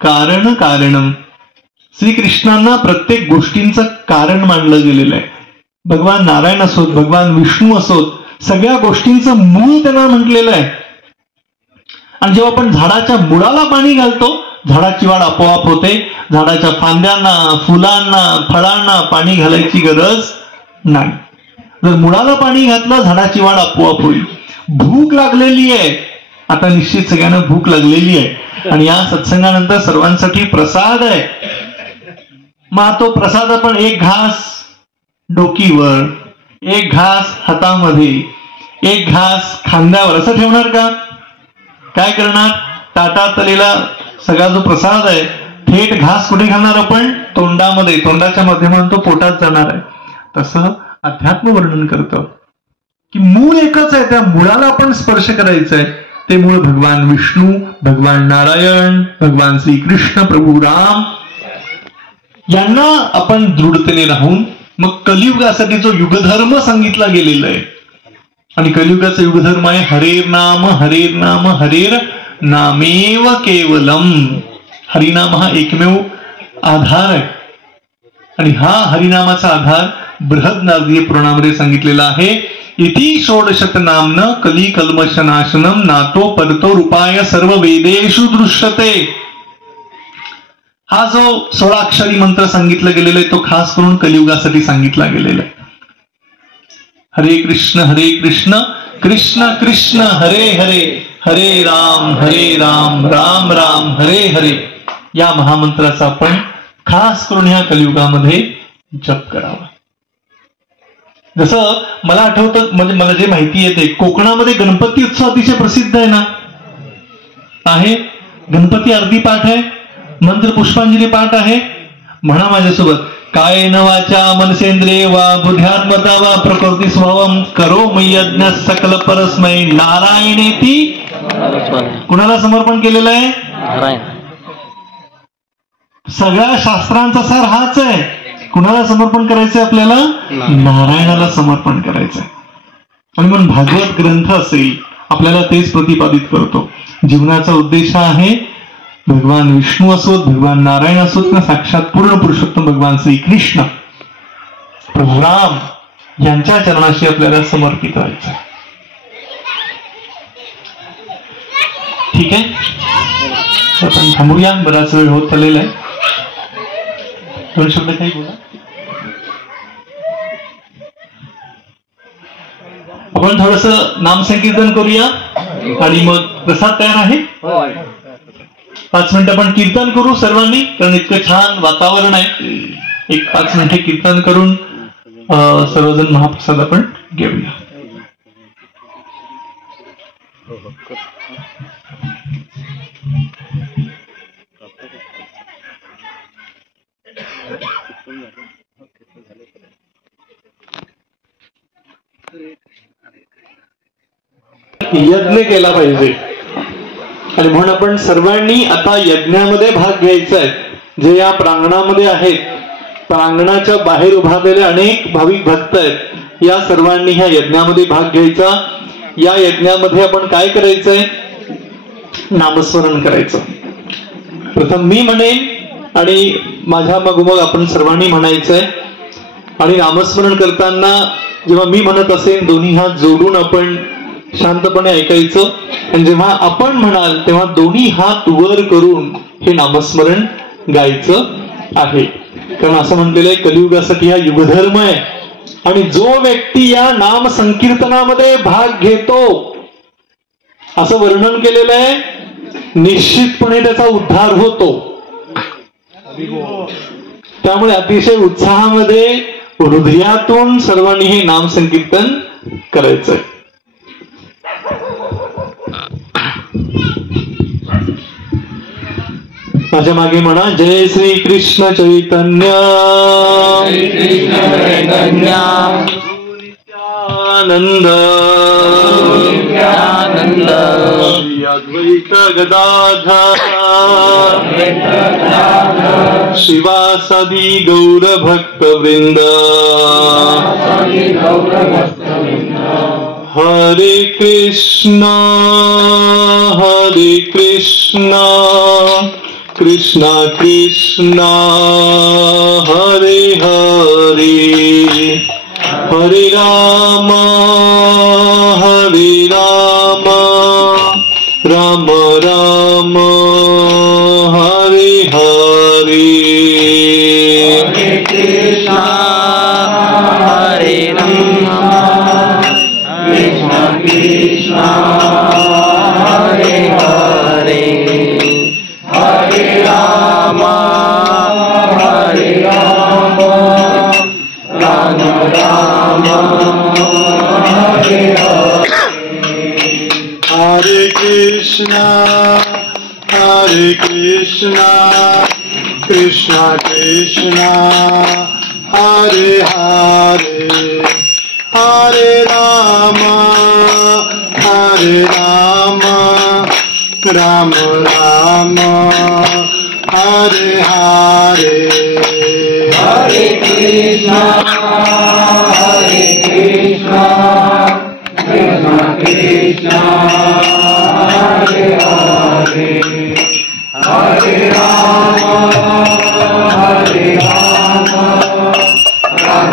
कारण कारणम. श्रीकृष्णांना प्रत्येक गोष्टींचं कारण मानलं गेलेलं आहे. भगवान नारायण असोत, भगवान विष्णू असोत, सगळ्या गोष्टींचं मूळ त्यांना म्हटलेलं आहे. आणि जेव्हा आपण झाडाच्या मुळाला पाणी घालतो, झाडाची वाढ आपोआप होते. झाडाच्या फांद्यांना, फुलांना, फळांना पाणी घालायची गरज नाही. जर मुळाला पाणी घातलं, झाडाची वाढ आपोआप होईल. भूक लागलेली आहे, आता निश्चित सगळ्यांना भूक लागलेली आहे आणि या सत्संगानंतर सर्वांसाठी प्रसाद आहे. मग तो प्रसाद आपण एक घास डोकीवर, एक घास हातामध्ये, एक घास खांद्यावर असं ठेवणार का? काय करणार? ताटात आलेला सगळा जो प्रसाद आहे थेट घास कुठे घालणार आपण? तोंडामध्ये, तोंडाच्या माध्यमातून तो पोटात जाणार आहे. तसं अध्यात्म वर्णन करतं की मूळ एकच आहे, त्या मुळाला आपण स्पर्श करायचा आहे. ते मूळ भगवान विष्णू, भगवान नारायण, भगवान श्रीकृष्ण, प्रभू राम यांना आपण दृढतेने राहून मग कलियुगासाठी जो युगधर्म सांगितला गेलेला आहे. आणि कलियुगाचा युगधर्म आहे हरेर नाम हरेर नाम हरेर नामेव केवलम. हरिनाम हा एकमेव आधार आहे आणि हा हरिनामाचा आधार बृहद्नारदीय पुराणामध्ये सांगितलेला आहे. इति षोडशत नामन कली कल्मशनाशनम नातो परतो रूपाय सर्व वेदेषु दृश्यते. हा जो 16 अक्षरी मंत्र सांगितला गेलेला आहे तो खास करून कलियुगासाठी सांगितला गेलेला आहे. हरे कृष्ण कृष्ण कृष्ण हरे हरे, हरे राम राम राम हरे हरे. या महामंत्राचा आपण खास करून ह्या कलियुगामध्ये जप करावा. जसं मला आठवतं, म्हणजे मला जे माहिती येते, कोकणामध्ये गणपती उत्सव अतिशय प्रसिद्ध आहे ना. आहे गणपती आरती पाठ आहे, मंत्र पुष्पांजली पाठ आहे. म्हणा माझ्यासोबत, कायेन वाचा मनसेंद्रिये वा बुद्ध्यात्मता वा प्रकृती स्वभावम करो यज्ञ सकल परस्मै नारायणेती. कुणाला समर्पण केलेलं आहे? सगळ्या शास्त्रांचा सार हाच आहे. कुणाला समर्पण करायचंय? आपल्याला नारायणाला समर्पण करायचंय. आणि म्हणून भागवत ग्रंथ असेल आपल्याला तेच प्रतिपादित करतो. जीवनाचा उद्देश आहे भगवान विष्णू असोत, भगवान नारायण असोत ना, साक्षात पूर्ण पुरुषोत्तम भगवान श्रीकृष्ण, प्रभू राम यांच्या चरणाशी आपल्याला समर्पित व्हायचं. ठीक आहे, आपण थांबूया, बराच वेळ होत चाललेला आहे. 2 शब्द काही बोला. आपण थोडस नामसंकीर्तन करूया आणि मग प्रसाद तयार आहे. 5 मिनिटं आपण कीर्तन करू सर्वांनी, कारण इतकं छान वातावरण आहे. एक 5 मिनिटे कीर्तन करून सर्वजण महाप्रसाद आपण घेऊया. यज्ञ केला पाहिजे आणि म्हणून आपण सर्वांनी आता यज्ञामध्ये भाग घ्यायचा आहे. जे या प्रांगणामध्ये आहेत, प्रांगणाच्या बाहेर उभारलेले अनेक भाविक भक्त आहेत, या सर्वांनी ह्या यज्ञामध्ये भाग घ्यायचा. या यज्ञामध्ये आपण काय करायचंय? नामस्मरण करायचं. प्रथम मी म्हणेन आणि माझ्या मग आपण सर्वांनी म्हणायचंय. आणि नामस्मरण करताना जेव्हा मी म्हणत असेन दोन्ही हात जोडून आपण शांतपणे ऐकायचं, आणि जेव्हा आपण म्हणाल तेव्हा दोन्ही हात वर करून हे नामस्मरण गायचं आहे. कारण असं म्हटलेलं आहे, कलियुगासाठी हा युगधर्म आहे, आणि जो व्यक्ती या नाम संकीर्तनामध्ये भाग घेतो असं वर्णन केलेलं आहे, निश्चितपणे त्याचा उद्धार होतो. त्यामुळे अतिशय उत्साहामध्ये हृदयातून सर्वांनी हे नाम संकीर्तन करायचंय. माझ्या मागे म्हणा, जय श्री कृष्ण चैतन्य नित्यानंद श्री अद्वैत गदाधर शिवासादि गौर भक्त वृंद. हरे कृष्णा कृष्णा कृष्णा हरे हरे, हरे राम राम राम हरे हरे. हरे कृष्णा हरे राम कृष्णा कृष्णा हरे हरे, हरे राम राम राम हरे हरे. हरे कृष्णा कृष्णा कृष्णा हरे हरे, हरे राम राम राम हरे हरे. हरे कृष्णा कृष्णा कृष्णा हरे हरे, हरे राम राम राम हरे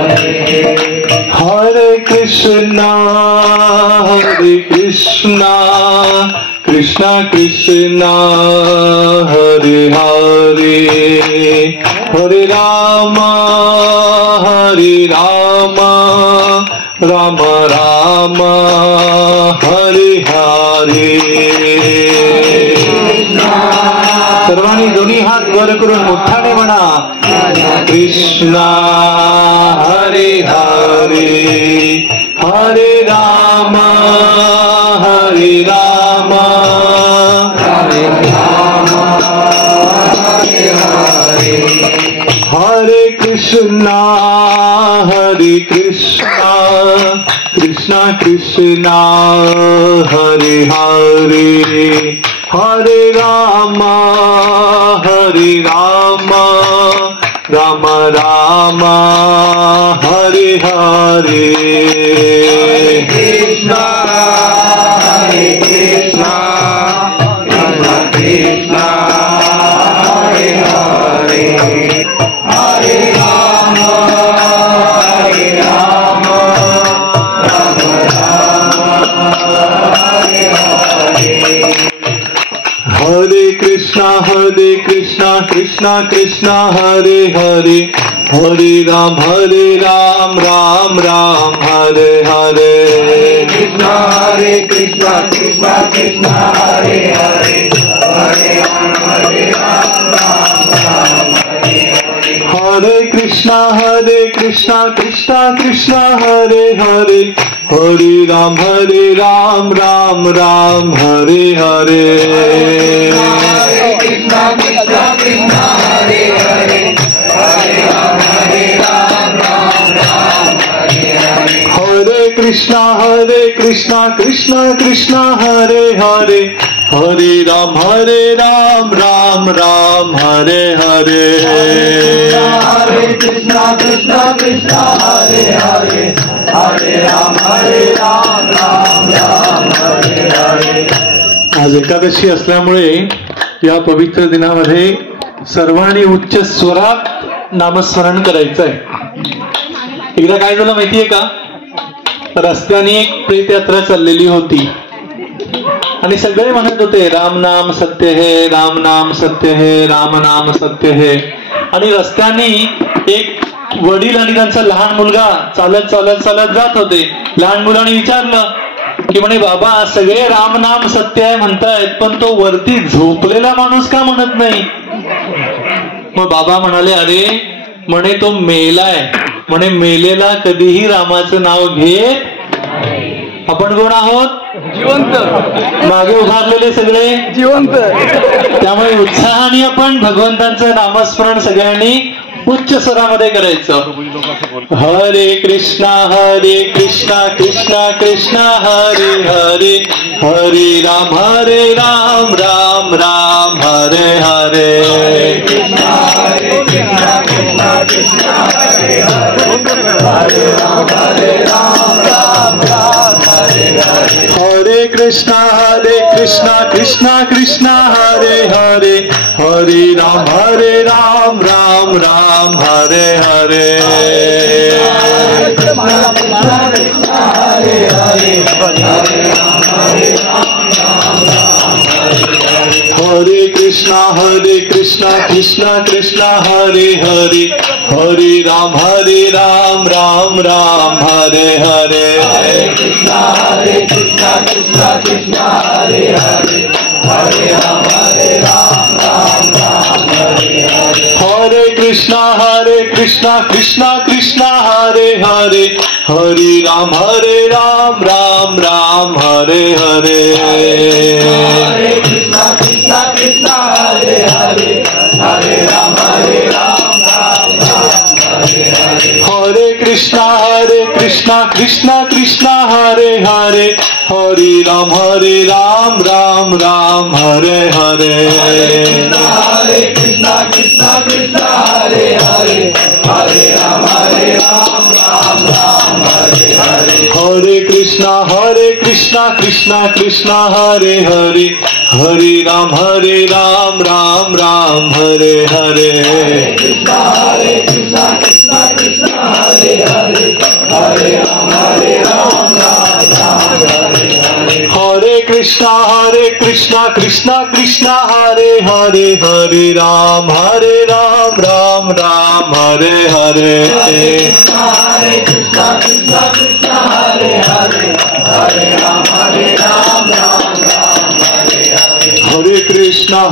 हरे. हरे कृष्णा कृष्णा कृष्णा हरे हरे, हरे राम राम राम हरे हरे. सर्वांनी दोन्ही हात वर करून मोठ्याने म्हणा, कृष्णा हरे हरे, हरे राम हरे हरे. हरे कृष्णा कृष्णा कृष्णा हरे हरे, हरे राम राम राम हरे हरे. कृष्णा कृष्णा कृष्णा हरे हरे, हरे राम राम राम हरे हरे. हरे कृष्णा कृष्णा कृष्णा हरे हरे, हरे राम राम राम हरे हरे. कृष्णा कृष्णा कृष्णा हरे हरे, हरे राम राम राम हरे हरे. हरे कृष्णा कृष्णा कृष्णा हरे हरे, हरे राम राम राम हरे हरे. कृष्णा कृष्णा कृष्णा हरे हरे, हरे राम राम राम हरे हरे. हरे कृष्णा कृष्णा कृष्णा हरे हरे, हरे राम राम राम हरे हरे. हरे कृष्णा कृष्णा हरे हरे, हरे राम राम राम हरे हरे. आज एकादशी असल्यामुळे या पवित्र दिनामध्ये सर्वांनी उच्च स्वरात नामस्मरण करायचंय. एकदा काय झालं माहितीये का, रस्त्याने एक प्रेत यात्रा चाललेली होती आणि सगळे म्हणत होते राम नाम सत्य है, राम नाम सत्य है, राम नाम सत्य है. आणि रस्त्याने एक वडील आणि त्यांचा लहान मुलगा चालत चालत चालत जात होते. लहान मुलाने विचारलं की म्हणे बाबा सगळे राम नाम सत्य आहे म्हणतायत, पण तो वरती झोपलेला माणूस का म्हणत नाही. मग बाबा म्हणाले अरे म्हणे तो मेलाय, म्हणे मेलेला कधीही रामाचं नाव घेत. आपण कोण आहोत, जिवंत, मागे उभारलेले सगळे जिवंत. त्यामुळे उत्साहाने आपण भगवंतांचं नामस्मरण सगळ्यांनी उच्च स्वरामध्ये करायचं. हरे कृष्णा कृष्णा कृष्णा हरे हरे, हरे राम राम राम हरे हरे. हरे कृष्णा कृष्णा हरे हरे, हरे राम राम हरे हरे. हरे कृष्णा कृष्णा हरे हरे, हरे राम राम हरे हरे. हरे हरे, हरे हरे कृष्णा कृष्णा हरे हरे, हरे राम राम हरे हरे. हरे कृष्णा कृष्णा हरे हरे, हरे राम राम हरे हरे. हरे कृष्णा कृष्णा हरे हरे, हरे राम राम हरे हरे. हरे कृष्णा कृष्णा हरे हरे, हरे राम हरे हरे. हरे कृष्णा कृष्णा हरे हरे, हरे राम राम हरे हरे. हरे कृष्णा कृष्णा हरे हरे, हरे राम राम हरे हरे. हरे कृष्णा कृष्णा हरे हरे, हरे राम राम हरे हरे. हरे कृष्णा कृष्णा हरे हरे, हरे राम राम हरे हरे. हरे कृष्णा कृष्णा हरे हरे, हरे राम राम हरे हरे. हरे कृष्णा कृष्णा हरे हरे, हरे राम राम हरे हरे. हरे कृष्णा कृष्णा हरे हरे, हरे राम राम हरे हरे. हरे कृष्णा कृष्णा हरे हरे, हरे राम राम हरे हरे.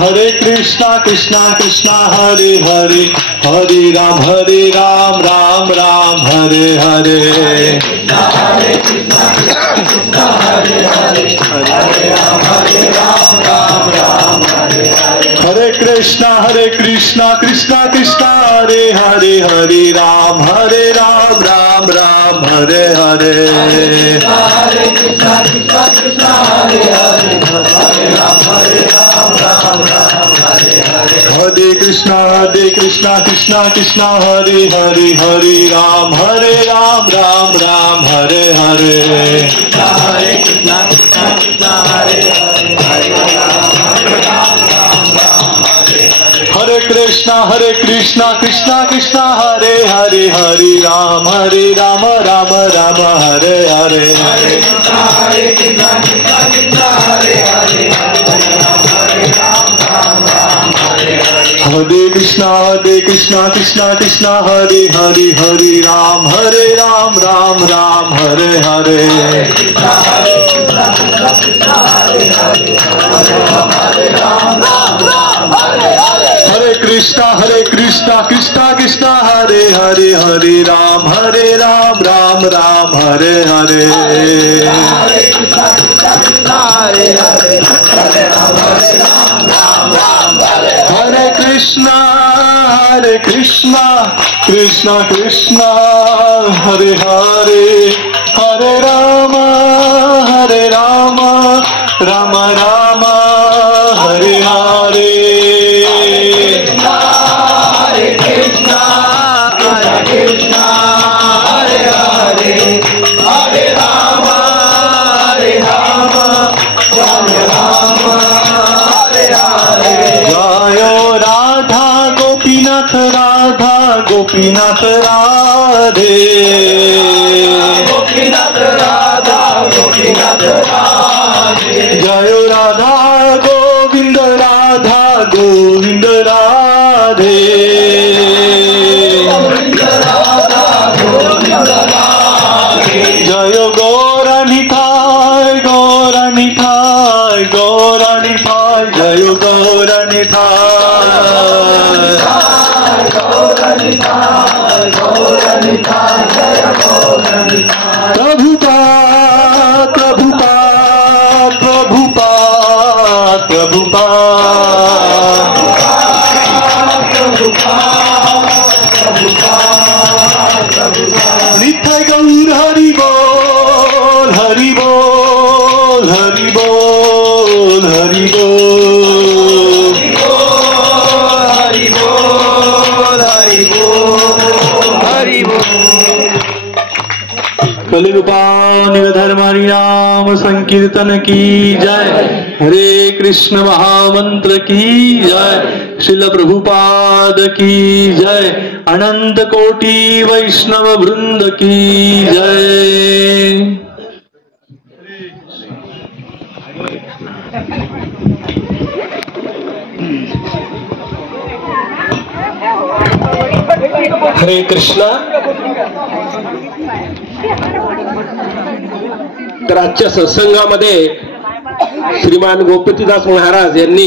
हरे कृष्णा कृष्णा हरे हरे, हरे राम राम हरे हरे. हरे कृष्णा कृष्णा हरे हरे, हरे राम हरे हरे. हरे कृष्णा कृष्णा हरे हरे, हरे राम राम हरे हरे. हरे कृष्णा कृष्णा हरे हरे, हरे राम हरे कृष्णा कृष्णा हरे हरे, हरे राम राम हरे हरे. हरे कृष्णा कृष्णा हरे हरे, हरे राम हरे हरे. हरे कृष्णा कृष्णा हरे हरे, हरे राम राम हरे हरे. हरे कृष्णा कृष्णा हरे हरे, हरे राम हरे हरे. हरे कृष्णा कृष्णा हरे हरे, हरे राम राम हरे हरे. हरे कृष्णा कृष्णा हरे हरे, हरे राम हरे हरे कृष्णा कृष्णा हरे हरे, हरे राम राम हरे हरे. हरे कृष्णा कृष्णा हरे हरे, हरे राम राम हरे हरे. जय राधा गोपीनाथ राधा गोपीनाथ राधे गोपीनाथ राधा गोपीनाथ राधे जय राधा गोविंद राधा गोविंद राधे राधा गोविंद राधे जय गौरनिताय गौरनिताय गौरनिताय जय गौरनिताय गौरनिताय गौरनिताय जय गौरनिताय प्रभुपाद प्रभुपाद प्रभुपाद प्रभुपाद नित्य गौर हरि बोल हरि बोल हरि बोल हरि बोल हरि बोल हरि बोल हरि बोल कलियुगानिव धर्मारि नाम संकीर्तन की जय हरे कृष्ण महामंत्र की जय श्रील प्रभुपाद की जय अनंत कोटि वैष्णव वृंद की जय। हरे कृष्णा। तर आजच्या सत्संगामध्ये श्रीमान गोपतीदास महाराज यांनी